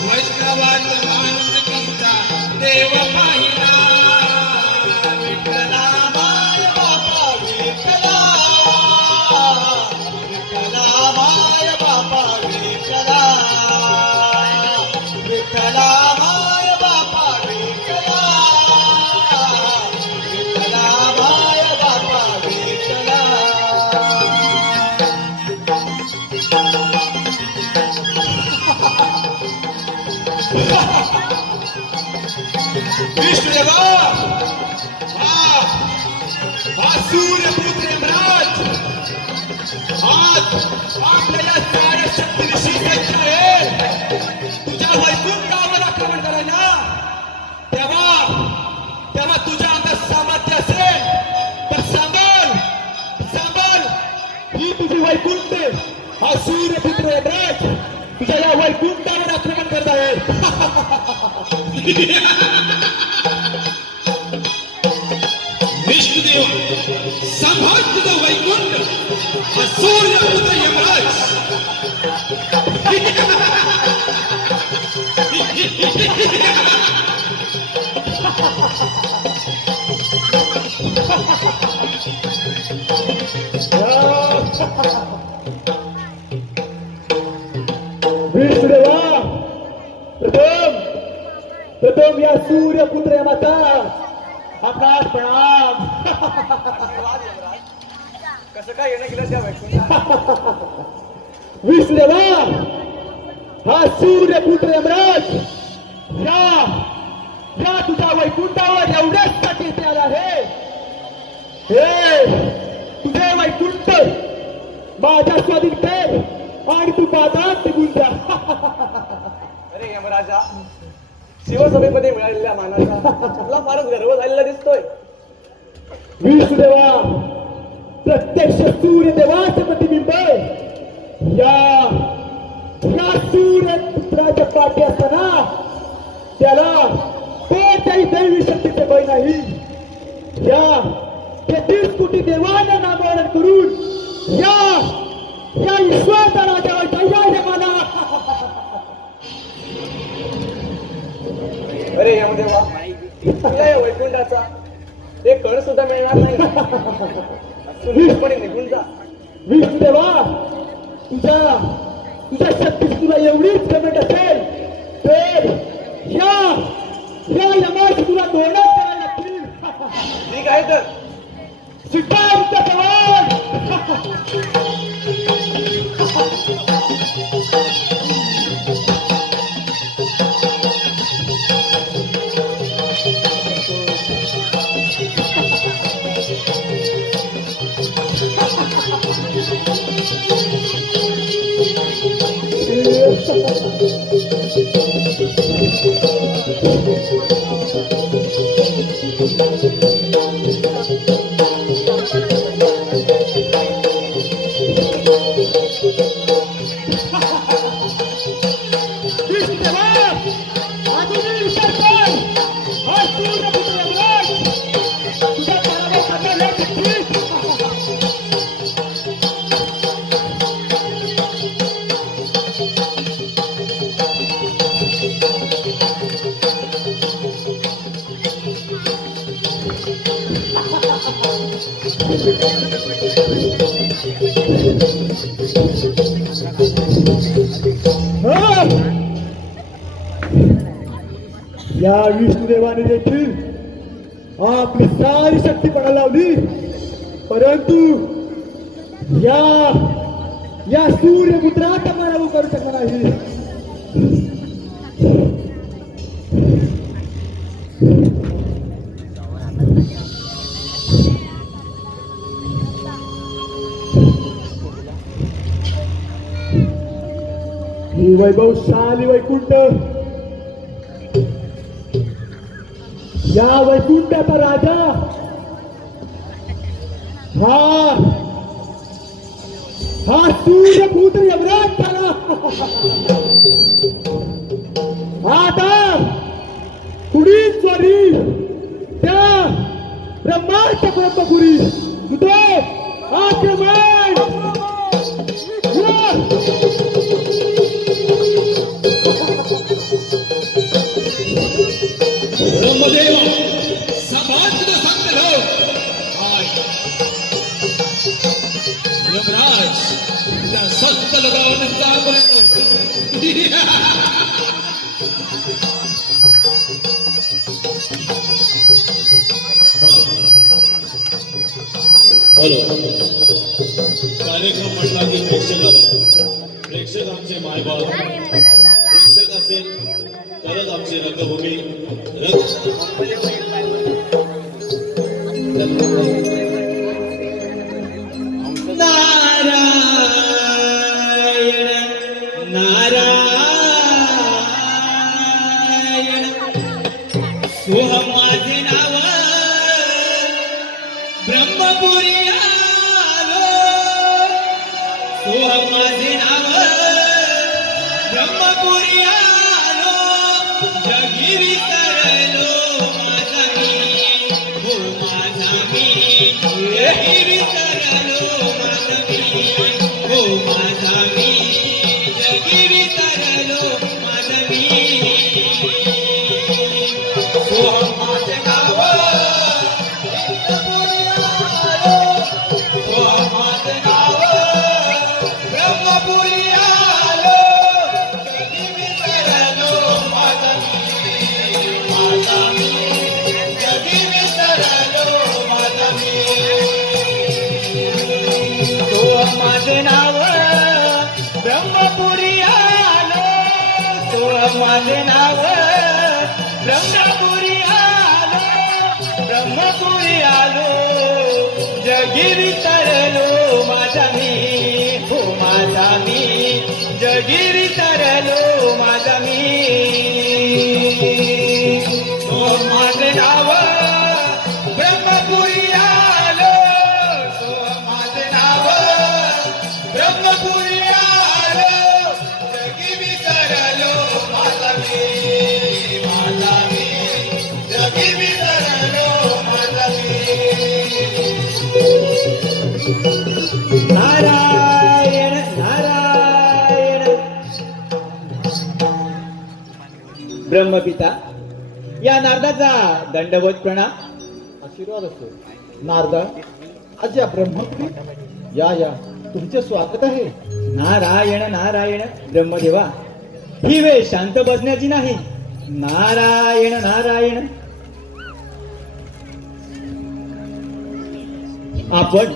वैष्णवात माणुसकीचा देव पाहिला. विठ्ठला माय बापा विठ्ठला विठ्ठला माय बापा विठ्ठला विठ्ठला माय बापा विठ्ठला विठ्ठला माय बापा विठ्ठला. विष्णुदेवा हा सूर्यपुत्र यमराज आज आपल्या या साऱ्या शक्तीनिशी सज्ज आहे तुझ्या वैकुंठावर आक्रमण करायला. तेव्हा तुझ्या अंगात सामर्थ्य असेल तर सांभाळ सांभाळ. ही तुझी वैकुंठ हा सूर्यपुत्र यमराज तुझ्या या वैकुंठावर आक्रमण करत आहे. विष्णुदेव सांभाळ तुझं वैकुंठ हा सूर्यपुत्र यमराज. विष्णुदेवा प्रथम या सूर्यपुत्र यमाचा आकाश प्रणाम. कसं काय येणं गेलं त्या वैकुंठात? विष्णुदेवा हा सूर्यपुत्र यमराज या तुझ्या वैकुंठावर एवढ्याचसाठी ते आला आहे. हे तुझे वैकुंठ माझ्या स्वाधीन कर आणि तू पादात निघून जा. अरे यमराजा, शिवसभेमध्ये मिळालेल्या मानाचा तुला फारच गर्व झालेला दिसतोय. विष्णुदेवा, प्रत्यक्ष सूर्यदेवाचं प्रतिबिंब या सूर्यपुत्राच्या पाठी असताना त्याला कोणत्याही दैवी शक्तीचे भय नाही. या 33 कोटी देवांना नामोहरण करून या ईश्वराचा राजावर जय मला. अरे यमदेवा, तुला या वैकुंठाचा एक कण सुद्धा मिळणार नाही. निघून जा. विष्णुदेवा, तुझ्या शक्तीची तुला एवढीच कमेंट असेल तर या यमाची तुला दोनच करायला लागतील. ठीक आहे तर सिद्धार्थ जवान. या विष्णुदेवाने देखील आपली सारी शक्ती पणाला लावली, परंतु या सूर्यपुत्राचा पराभव करू शकला नाही. ही वैभवशाली वैकुंठ, या वैकुंठाचा राजा हा सूर्यपुत्र यमराज झाला. आता पुढील वारी त्या ब्रह्मांड ब्रह्मपुरी आक्रमण. ब्रह्मदेव समाज सांगते हो यमराज त्या संत लोकांना हॅलो, कार्यक्रम म्हटला की प्रेक्षक आमचे मायबाप, प्रेक्षक असेल तरच आमची रंगभूमी नारायण नारायण सोहम माझे नाव ब्रह्मपुरी आलो. सोहम माझे नाव ब्रह्मपुरी आलो. जगी विसरलो माझा मी, हो माझा मी. जगी विसरलो माझा मी, हो माझा मी. जगी विसरलो माझा मी. सोहम माझे नाव ब्रह्मपुरी आलो. जगी विसरलो माझा मी, माझा मी. जगी विसरलो माझा मी. सोहम माझे नाव ब्रह्मपुरी आलो. सोहम माझे नाव ब्रह्मपुरी आलो. ब्रह्मपुरी आलो. जगी विसरलो माझा मी, हो माझा मी. जगी विसरलो माझा मी. नाव ब्रह्मपुरी आलो माझे नाव ब्रह्मपुरी आलो जगी विसरलो माझा मी जगी विसरलो माझा नारायण नारायण ब्रह्मपिता या नारदाचा दंडवत प्रणाम. आशीर्वाद असतो. नारदा, आज या ब्रह्मपुरी या तुमचे स्वागत आहे. नारायण नारायण ब्रह्मदेवा, ही वेळ शांत बसण्याची नाही. नारायण नारायण. आपण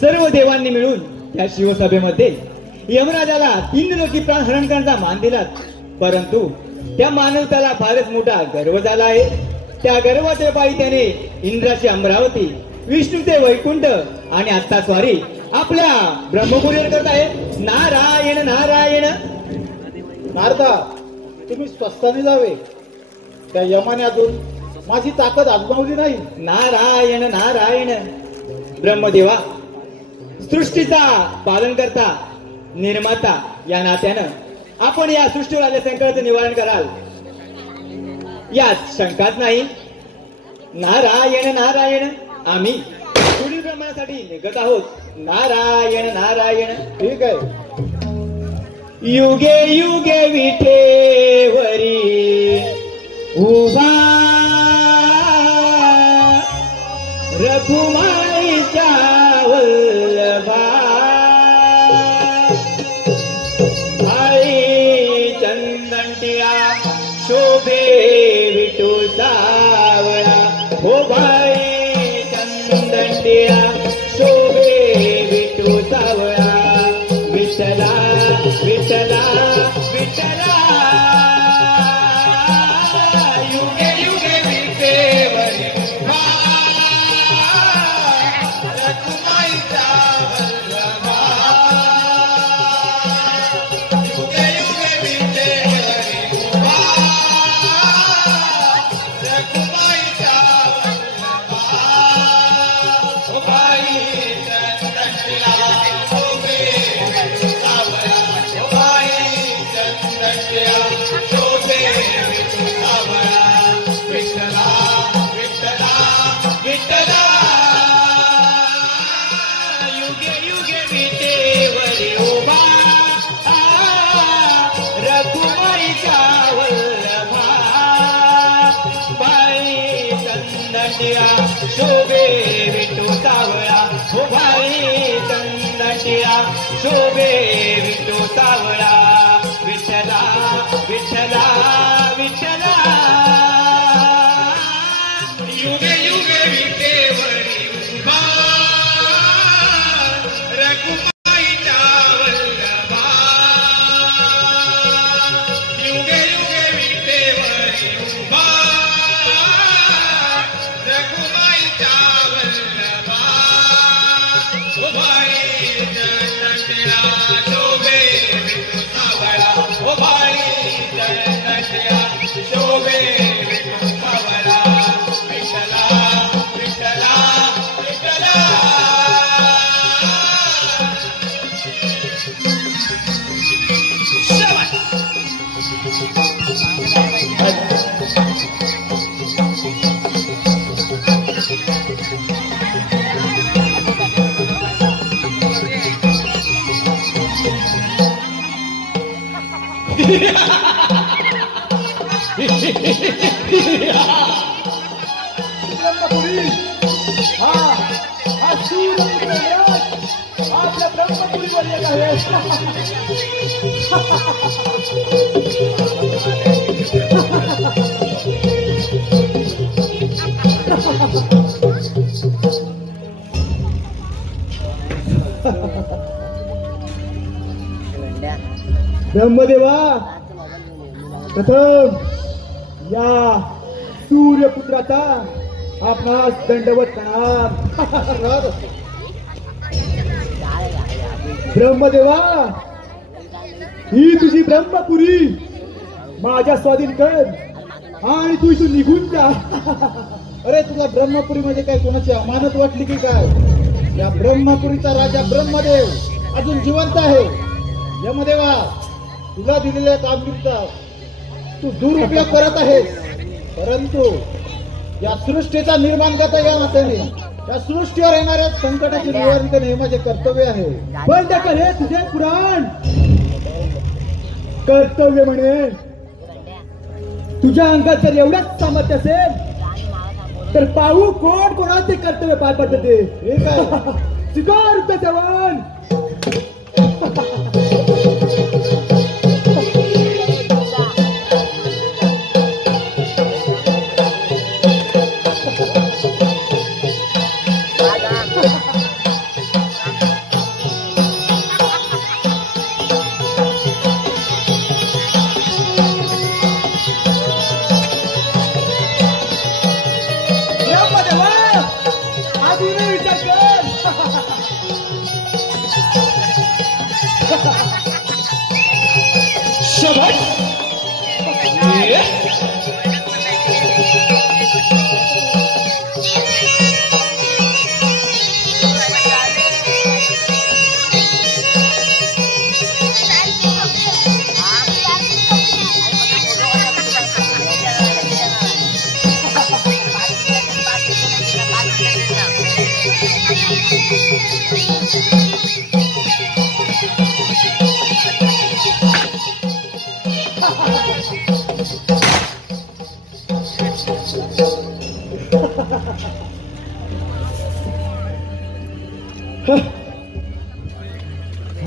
सर्व देवांनी मिळून त्या शिवसभेमध्ये यमराजाला 3 लोकी प्राणहरण करण्याचा मान दिलात, परंतु त्या मानवताला फारच मोठा गर्व झाला आहे. त्या गर्वाच्या पायी त्याने इंद्राची अमरावती, विष्णूचे वैकुंठ आणि आता स्वारी आपल्या ब्रह्मपुरीवर करत आहे. नारायण नारायण. नारदा, तुम्ही स्वस्थाने जावे. त्या यमाने अजून माझी ताकद आजमावली नाही. नारायण नारायण ब्रह्मदेवा, सृष्टीचा पालन करता निर्माता या नात्यानं आपण या सृष्टीवर आलेल्या संकटाचं निवारण कराल यात शंकाच नाही. नारायण नारायण. आम्ही पुढील प्रमाणासाठी निघत आहोत. नारायण नारायण. ठीक आहे. युगे युगे विठेवरी उभा रघुमाईच्या वल्लभा, आई चंदंटिया शोभे विठू सावळा. हो बाई चंदंटिया शोभे विठू सावळा. विठला विठला विठला युगे युगे विठेवरी शोभे विठू सावळा. हो भाई चंदटिया शोभे विठू सावळा. विठला विठला विठला युगे युगे विठेवरी उभा रघुमाईच्या वल्लभा. युगे युगे विठेवरी उभा रघुमाईच्या वल्लभा. ओ भाई चंदटिया शोभे विठू सावळा. ओ भाई चंदटिया शोभे विठू सावळा. विठला विठला विठला ब्रह्मपुरी हा सूर्यपुत्र यमराज आपल्या ब्रह्मपुरीवर येत आहे. ब्रह्मदेवा, प्रथम या सूर्यपुत्राचा आपणास दंडवत प्रणाम. ब्रह्मदेवा, ही तुझी ब्रह्मपुरी माझ्या स्वाधीन कर. हा आणि तू इथून निघून जा. अरे तुला ब्रह्मपुरी मध्ये काय कोणाची अमानत वाटली की काय? या ब्रह्मपुरीचा राजा ब्रह्मदेव अजून जिवंत आहे. यमदेवा, तुला दिलेल्या कामगिरीचा तू दुरुपयोग करत आहेस, परंतु या सृष्टीचा निर्माणकर्ता या नात्याने या सृष्टीवर येणाऱ्या संकटाचे निवारण करणे हे माझे कर्तव्य आहे. बंद कर हे तुझे पुराण. कर्तव्य म्हणे तुझ्या अंगात जर एवढंच सामर्थ्य असेल तर पाहू कोण कोणाचे कर्तव्य पार पडते. हे काय स्वीकार जवान.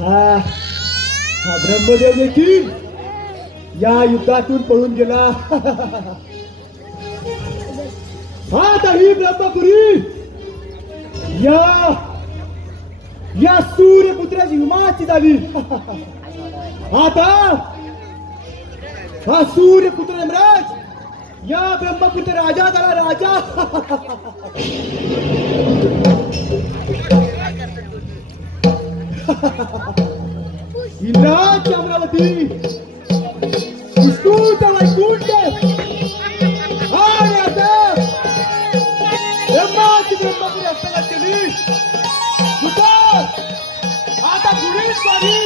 हा ब्रह्मदेव देखील या युद्धातून पळून गेला. हा तरी ब्रह्मपुरी या सूर्यपुत्राची विमाची झाली. आता हा सूर्यपुत्र यमराज या ब्रह्मपुत्र राजा झाला. राजा इंद्राची अमरावती, विष्णूचा वैकुंठ आणि आता ब्रह्माची ब्रह्मपुरी हस्तगत केली. आता पुढील स्वारी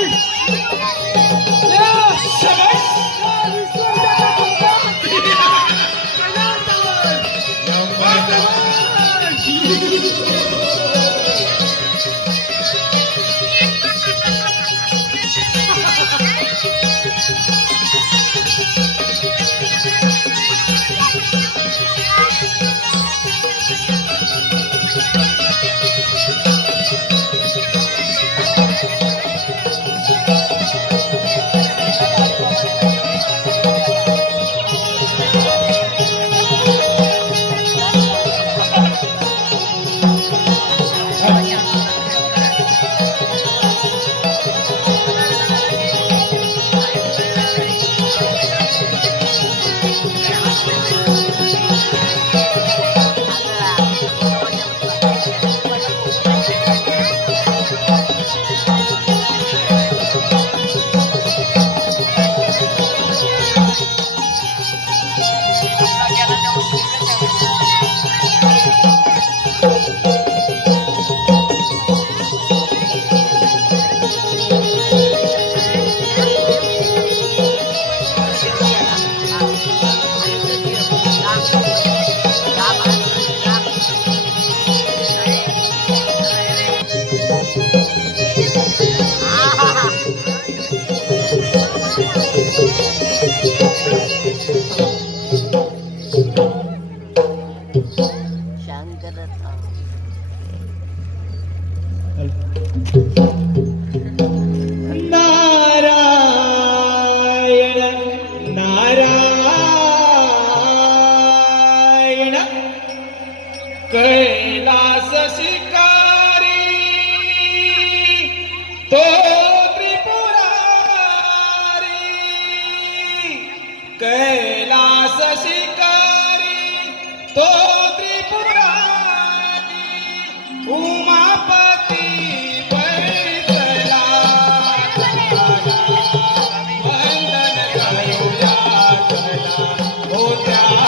कैलास शिकारी तो त्रिपुरारी, कैलास शिकारी तो त्रिपुरारी, उमापती बैठला वंदन करूया होत्या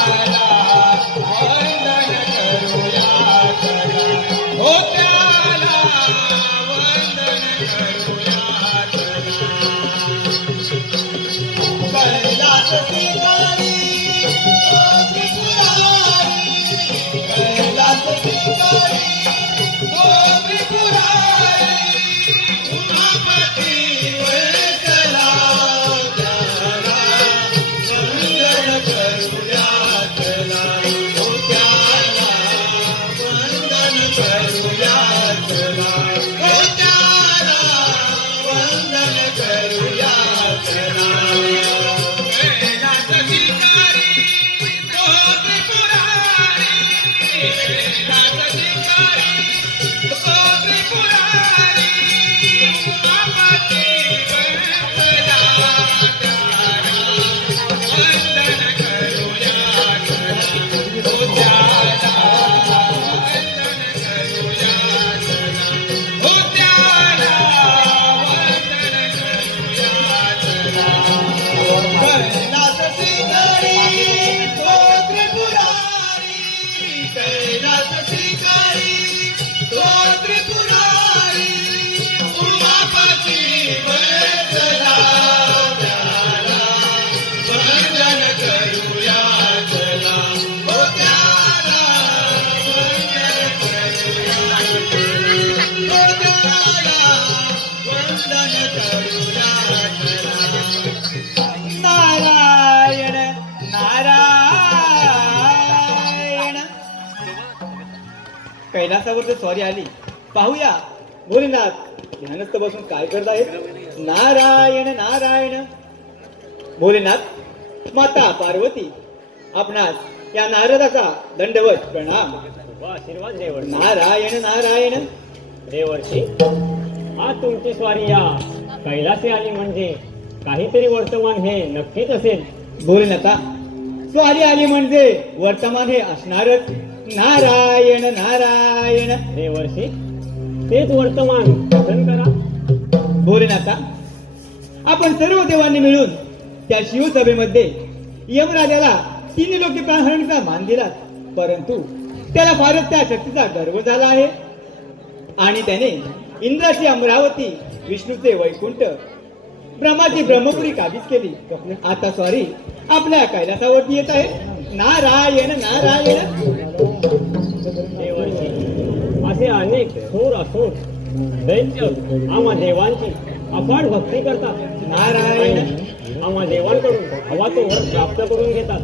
नारायण नारायण. कैलासावर जर स्वारी आली पाहूया. भोलेनाथ ध्यानस्थ बसून काय करत आहेत? नारायण नारायण. भोलेनाथ, माता पार्वती, आपणास या नारदाचा दंडवत प्रणाम. आशीर्वाद देवर्षी. नारायण नारायण. देवर्षी, आज तुमची स्वारी या कैलासी आली म्हणजे काहीतरी वर्तमान हे नक्कीच असेल. भोलेनाथा, स्वारी आली म्हणजे वर्तमान हे असणारच. नारायण नारायण. देवर्षी, तेच वर्तमान कथन करा. भोलेनाथा, आपण सर्व देवांनी मिळून त्या शिवसभेमध्ये यमराजाला 3 लोके प्राणहरणीचा मान दिला, परंतु त्याला फारच त्या शक्तीचा गर्व झाला आहे आणि त्याने इंद्राची अमरावती, विष्णूचे वैकुंठ, ब्रह्माची ब्रह्मपुरी काबीज केली. आता सॉरी आपल्या कैलासावरती येत आहे. नारायण नारायण. देवर्षी, असे अनेक थोर असोर दैत्य आम्हा देवांची अफाट भक्ती करतात. नारायण. आम्हा देवांकडून हवा तो वर प्राप्त करून घेतात,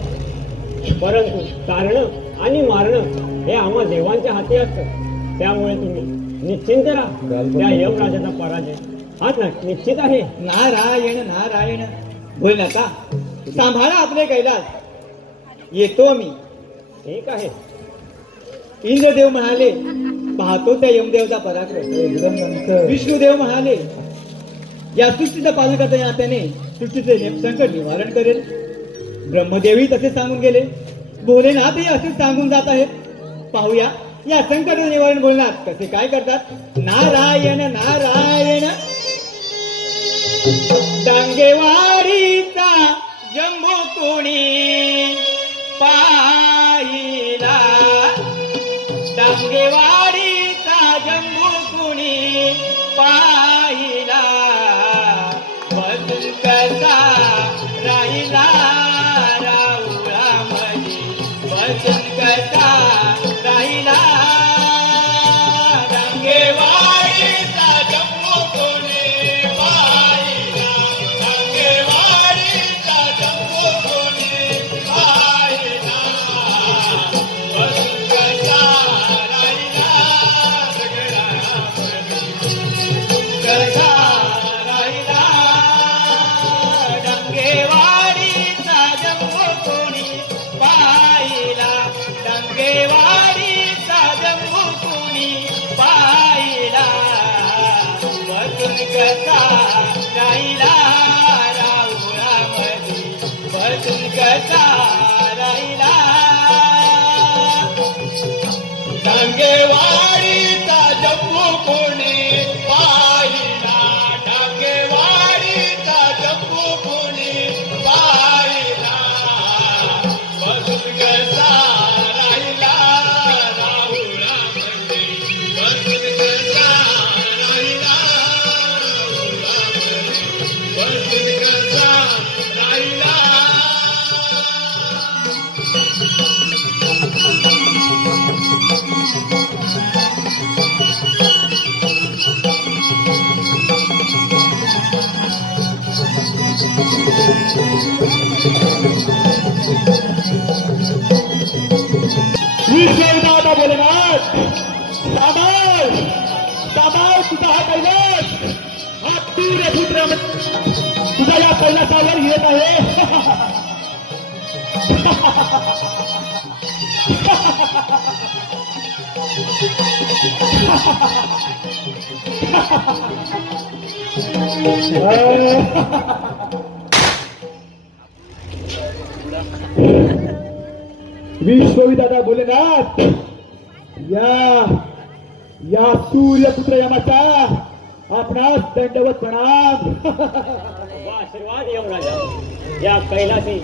परंतु तारणं आणि मारणं हे आम्हा देवांच्या हाती असतं. त्यामुळे तुम्ही निश्चिंत राहा. त्या यमराजाचा पराजय हा निश्चित आहे. नारायण नारायण. भोलेनाथा, सांभाळा आपले कैलास. येतो मी. ठीक आहे. इंद्रदेव म्हणाले, पाहतो त्या यमदेवचा पराक्रम. विष्णुदेव म्हणाले, या सृष्टीचा पालन करता नात्याने सृष्टीचे संकट निवारण करेल. ब्रह्मदेवही तसे सांगून गेले. भोलेनाथही असेच सांगून जात आहेत. पाहूया या संकट निवारण भोलेनाथ कसे काय करतात. नारायण नारायण. डांगेवाडीचा जम्बो कोणी पाहिला, डांगेवाडीचा जम्बो कोणी पाहिला, बसून कसा राहिला राऊळामधी, बसून कसा राहिला. डांगेवाडीचा जम्बो कोणी पाहिला, डांगेवाडीचा जम्बो कोणी पाहिला, बसून कसा राहिला कसा राहिला. डांगेवाडीचा जम्बो कोणी पाहिला, डांगेवाडीचा जम्बो कोणी पाहिला, बसून कसा राहिला राऊळामधी, बसून कसा राहिला. डांगेवाडीचा जम्बो कोणी पाहिला, डांगेवाडीचा जम्बो कोणी पाहिला, बसून कसा राहिला राऊळामधी, बसून कसा राहिला राऊळामधी, बसून कसा राहिला. विश्वदाता भोलेनाथ, सांभाळ सांभाळ तुझा हा कैलास. हा सूर्यपुत्र तुझा या कैलासावर येत आहे. विश्वविदाता भोलेनाथ, या सूर्यपुत्र यमाचा आपणास दंडवत प्रणाम. आशीर्वाद यमराजा. या कैलासी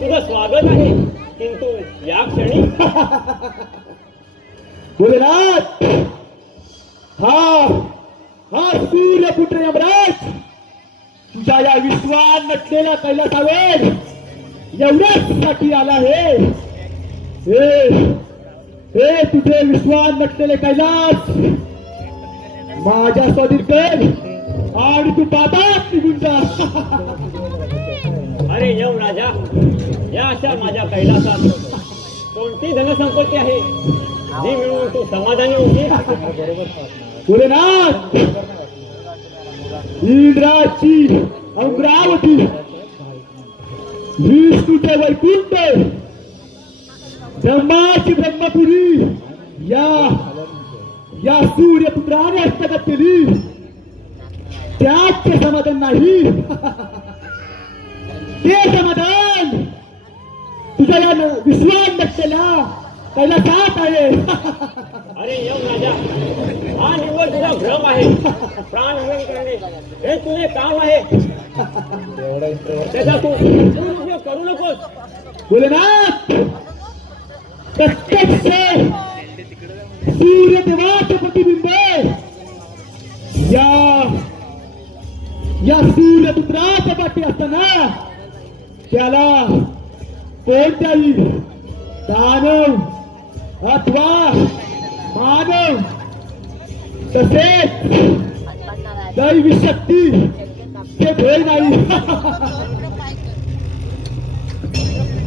तुझं स्वागत आहे, किंतु या क्षणी भोलेनाथ, हा सूर्यपुत्र यमराज तुझ्या या विश्वात नटलेल्या कैलासावर एवढ्याच साठी आला आहे. हे तुझे विश्वात नटलेले कैलास माझ्या स्वाधीन कर आणि तू पाताळात निघून जा. अरे यमराजा, या अशा माझ्या कैलासात कोणती धनसंपत्ती आहे जी मिळून तू समाधानी होती? भोलेनाथ, इंद्राची अमरावती, विष्णूचे वैकुंठ, ब्रह्माची ब्रह्मपुरी या सूर्यपुत्राने हस्तगत केली. त्याच ते समाधान नाही. ते समाधान तुझ्या या विश्वात नसलेल्या कैलासात आहे. अरे यमराजा, हा निव्वळ तुझा भ्रम आहे. प्राण हरण करणे हे तुझे काम आहे. त्याचा तू दुरुपयोग करू नकोस. भोलेनाथ, प्रत्यक्ष सूर्यदेवाचे प्रतिबिंब या सूर्यपुत्राच्या पाठी असताना त्याला कोणत्याही दानव अथवा मानव तसेच दैवी शक्ती ते भय नाही.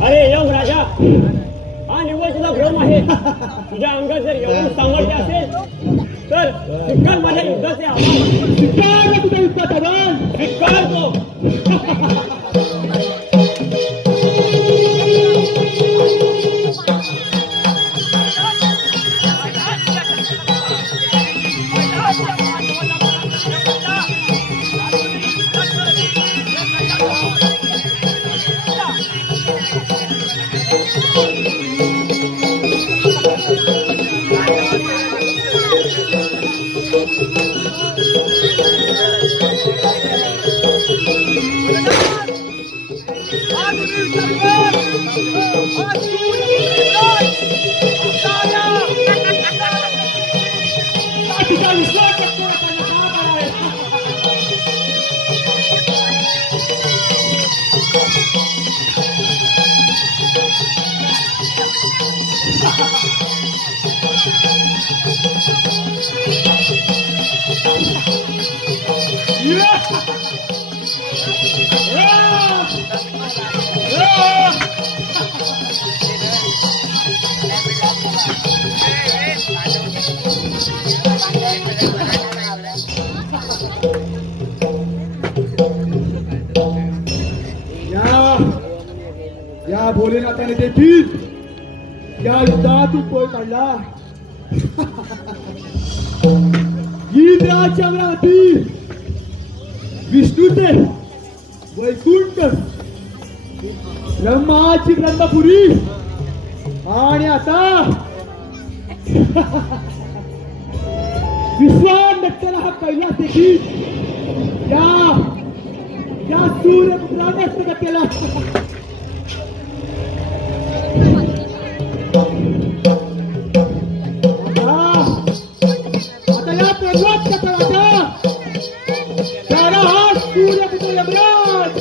अरे यमराजा, हा निव्वळ तुझा भ्रम आहे. तुझ्या अंगात जर एवढं सामर्थ्य असेल तर स्वीकार माझ्या युद्धाचे आव्हान. स्वीकार तुझ्या युद्धात आव्हान. स्वीकारतो. या भोलेनाथाने देखील या युद्धातून पळ काढला. इंद्राची अमरावती, विष्णूचे वैकुंठ, ब्रह्माची ब्रह्मपुरी आणि आता विश्वात नटलेला हा कैलास देखील या सूर्यपुत्राने हस्तगत केला. आता या प्रगत चक्राचा त्याला हा सूर्यपुत्र यमराज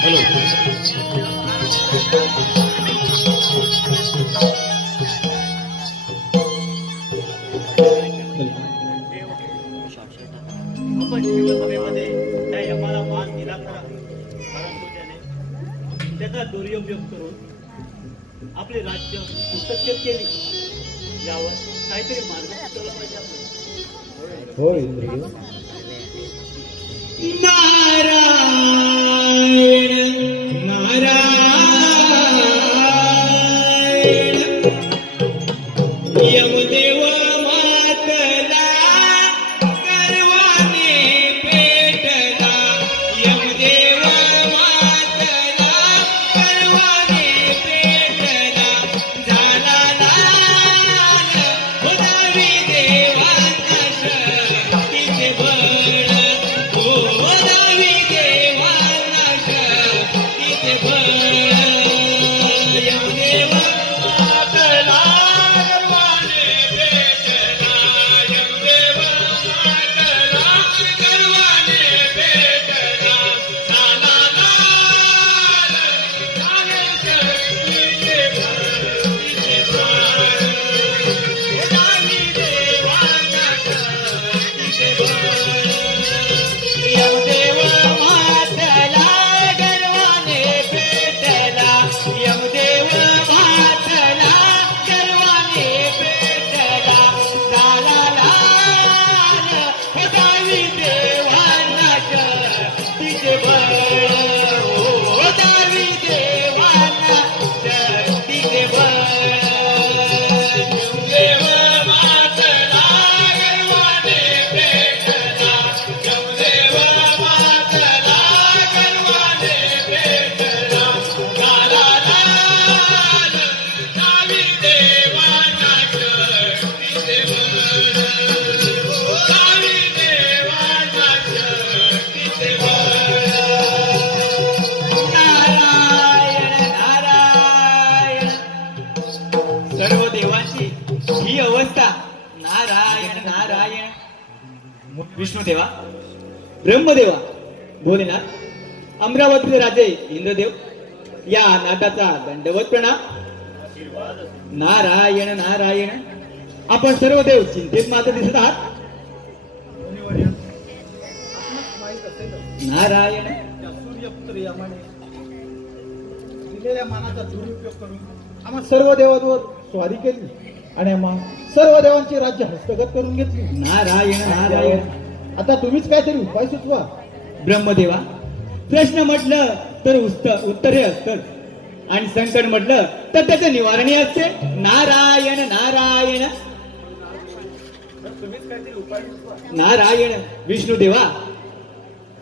आपण शिवसभेमध्ये त्या यमाला मान दिला खरा, परंतु त्याने त्याचा दुरुपयोग करून आपले राज्य हस्तक्षेप केले. यावर काहीतरी मार्ग सुचवला पाहिजे आपल्याला. हो इंद्रिय. नारायण नारायण यमदेव मातला गर्वाने पेटला. यमदेव मातला गर्वाने पेटला. झाला लाल उदावी देवांना शक्तीचे बळ. उदावी देवांना शक्तीचे बळ. यमदेव मातला गर्वाने पेटला. यमदेव मातला गर्वाने पेटला. झाला लाल झाले शक्तीचे बळ. उदावी देवांना शक्तीचे बळ. यमदेव मातला गर्वाने पेटला. यमदेव मातला गर्वाने पेटला. झाला लाल उदावी देवांना शक्तीचे बळ. उदावी देवांना शक्तीचे बळ. यमदेव मातला गर्वाने पेटला. यमदेव मातला गर्वाने पेटला. झाला लाल उदावी देवांना शक्तीचे बळ. उदावी देवांना शक्तीचे बळ. नारायण नारायण सर्व देवांची ही अवस्था. नारायण नारायण. विष्णुदेवा, ब्रह्मदेवा, भोलेनाथ, अमरावतीचे राजे इंद्रदेव, या नाटाचा दंडवत प्रणाम. नारायण नारायण. आपण सर्व देव चिंतेत मात्र दिसत आहात. नारायण त्या सूर्यपुत्र यमाने दिलेल्या मानाचा दुरुपयोग करून आम्हा सर्व देवांवर स्वारी केली आणि आम्हा सर्व देवांची राज्य हस्तगत करून घेतली. नारायण नारायण. आता तुम्हीच काहीतरी उपाय सुचवा. ब्रह्मदेवा, प्रश्न म्हटलं तर उत्तरे असतं आणि संकट म्हटलं तर त्याचे निवारणही असते. नारायण नारायण. नारायण. विष्णुदेवा,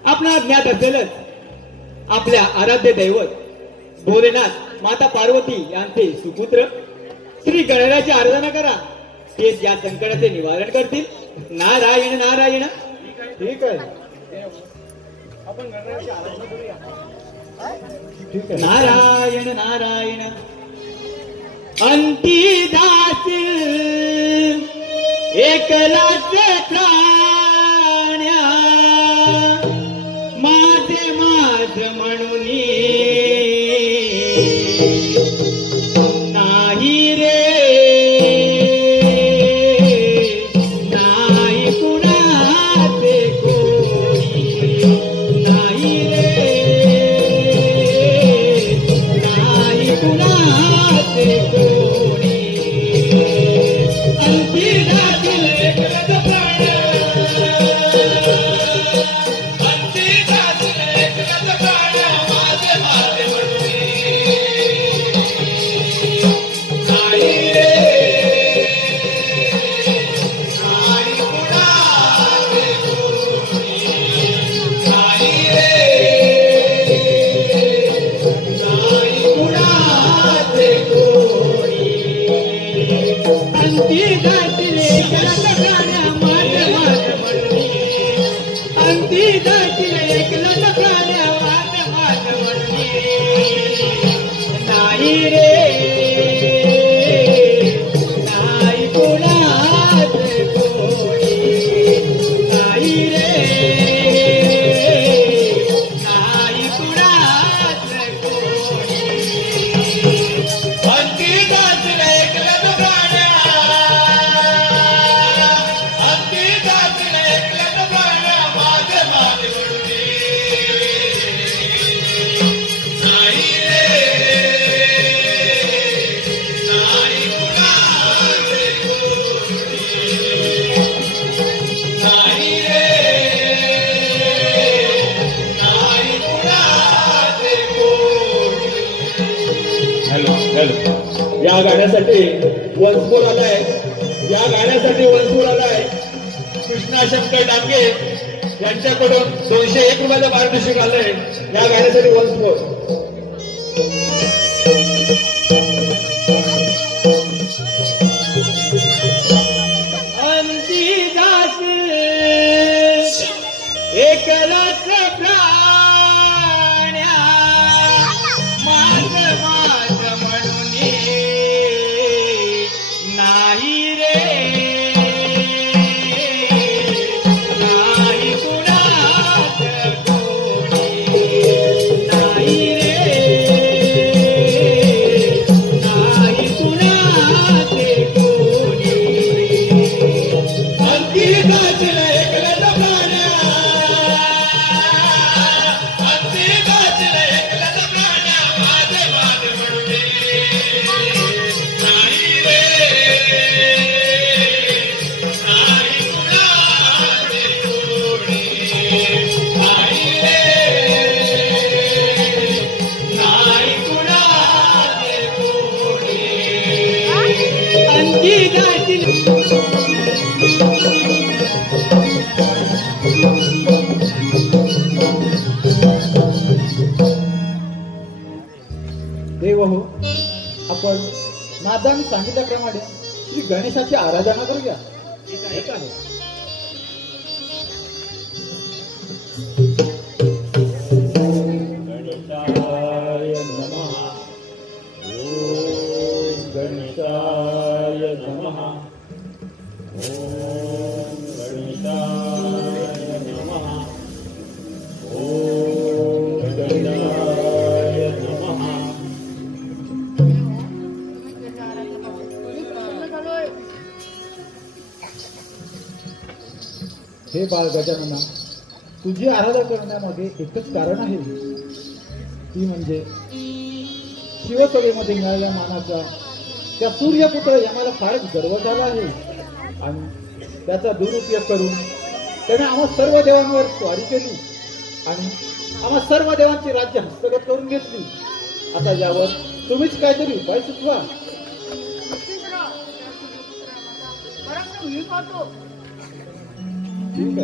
आपणाला ज्ञात असेलच आपल्या आराध्य दैवत भोलेनाथ, माता पार्वती यांचे सुपुत्र श्री गणरायाची आराधना करा. तेच या संकटाचे निवारण करतील. नारायण नारायण. ठीक आहे, आपण गणरायाची आराधना करूया. ठीक आहे. नारायण नारायण. अंतिदास एकलाच प्राण्या माझे माझ म्हणून नाही रे, नाही कुणाचे कोणी, नाही रे, नाही कुणाचे कोणी. अंतिदातील एकलाच प्राण्या, अंतिदातील एकलाच प्राण्या माझे माझे म्हणून नाही रे, नाही कुणाचे कोणी, नाही रे, नाही कुणाचे कोणी. अंतिदातील एकलाच प्राण्या माझे माझे म्हणून, अंतिदातील एकलाच प्राण्या माझे माझे म्हणून नाही रे, नाही कुणाचे कोणी, नाही रे, नाही कुणाचे या गाण्यासाठी वंसफोर आलाय, या गाण्यासाठी वंसफोर आलाय कृष्णा शंकर डांगे यांच्याकडून 201 रुपयाचं पारितोषिक आलंय या गाण्यासाठी वंसफोर. एकलाच प्राण्या माझ माझ म्हणून नाही रे, नाही कुणाच कोणी, नाही रे, नाही कुणाच कोणी. अंती गाजला एकलाच प्राण्या, देव हो, आपण नादाने सांगितल्याप्रमाणे श्री गणेशाची आराधना करूया. ठीक आहे. गणेशाय नमः. ओम गणेशाय नमः. ओम गणेशाय नमः. ओम गणेशाय नमः. हे बाळ गजानना, तुझी आराधना करण्यामध्ये एकच कारण आहे, ती म्हणजे शिवसभेमध्ये मिळालेल्या मानाचा त्या सूर्यपुत्र यमाला फारच गर्व झाला आहे आणि त्याचा दुरुपयोग करून त्याने आम्हा सर्व देवांवर स्वारी केली आणि आम्हा सर्व देवांची राज्य हस्तगत करून घेतली. आता यावर तुम्हीच काहीतरी उपाय सुचवा. ठीक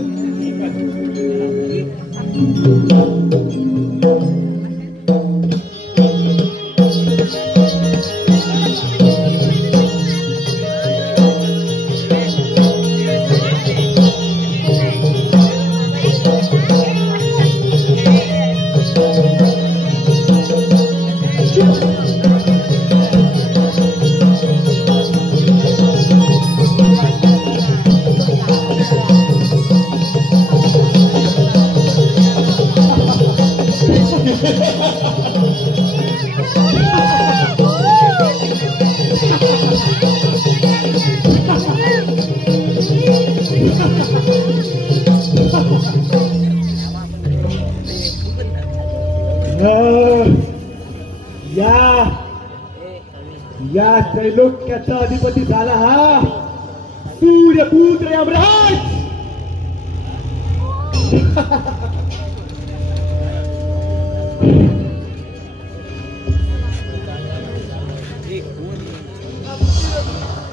या त्रैलोक्याचा अधिपती झाला हा सूर्यपुत्र यमराज.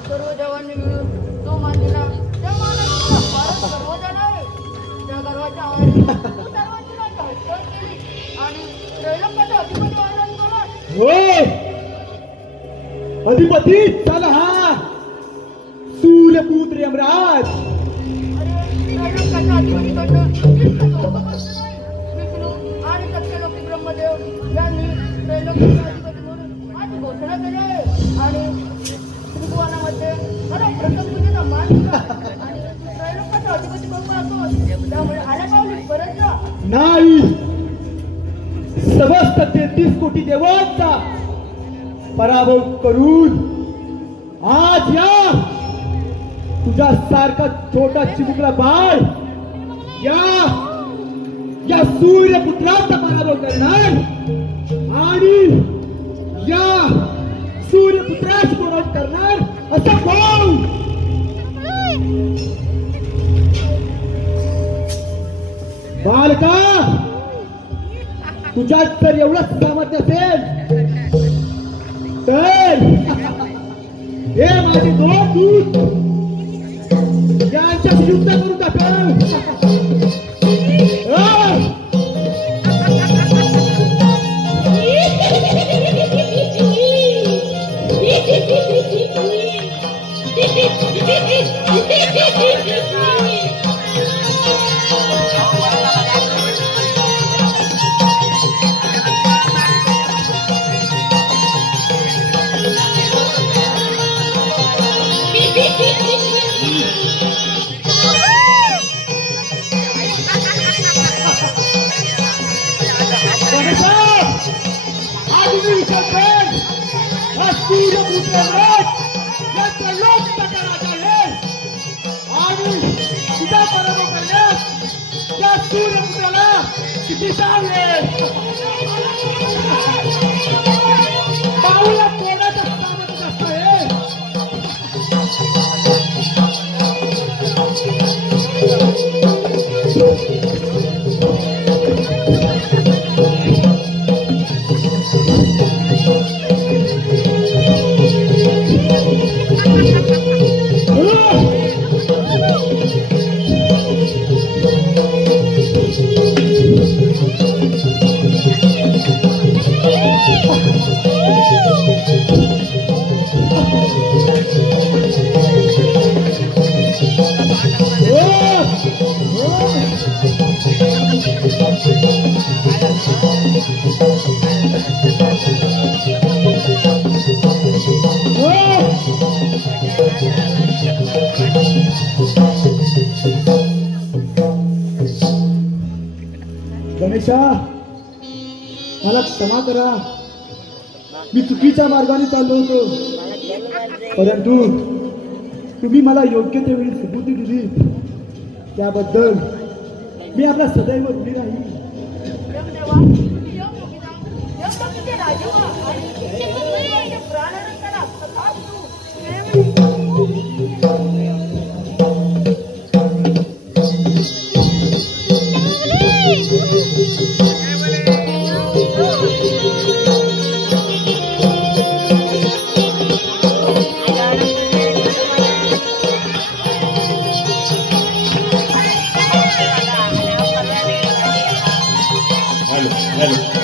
सर्व देवांनी मिळून तो मानलेला त्या मानाला फारच गर्व झाला आहे. त्या गर्वाच्या आवाजाने तू सर्वांची हत्या केली आणि त्रैलोक्याचा अधिपती आनंद झाला. हो, अधिपती झाला हा सूर्यपुत्र यमराज. त्रैलोक्याच्या अधिपतीकडनं विष्णू आणि सत्यलोकी ब्रह्मदेव यांनी त्रैलोक्याचा अधिपती म्हणून आज घोषणा केली आहे आणि त्रिभुवनामध्ये प्रथम पूजेचा मान दिला आणि त्रैलोक्याचा अधिपती करून त्यामुळे आल्या पावली परत जा. नाही, समस्त 33 कोटी देवांचा पराभव करून आज या तुझा सारखा छोटा चिमुकला बाळ या सूर्यपुत्राचा पराभव करणार आणि या सूर्यपुत्राची कोण करणार असं कोण? बालका, तुझ्यात जर एवढंच सामर्थ्य असेल तर हे माझे दोन दूत यांच्याशी युद्ध करून दाखव. किती सांगेल पाऊला कोणाचा सामर्थ्य असतं हे. गणेशा, मला क्षमा करा. मी चुकीच्या मार्गाने चाललो होतो, परंतु तुम्ही मला योग्य त्यावेळी सुबुद्धी दिली त्याबद्दल मी आपला सदैव ऋणी राहील. Hello.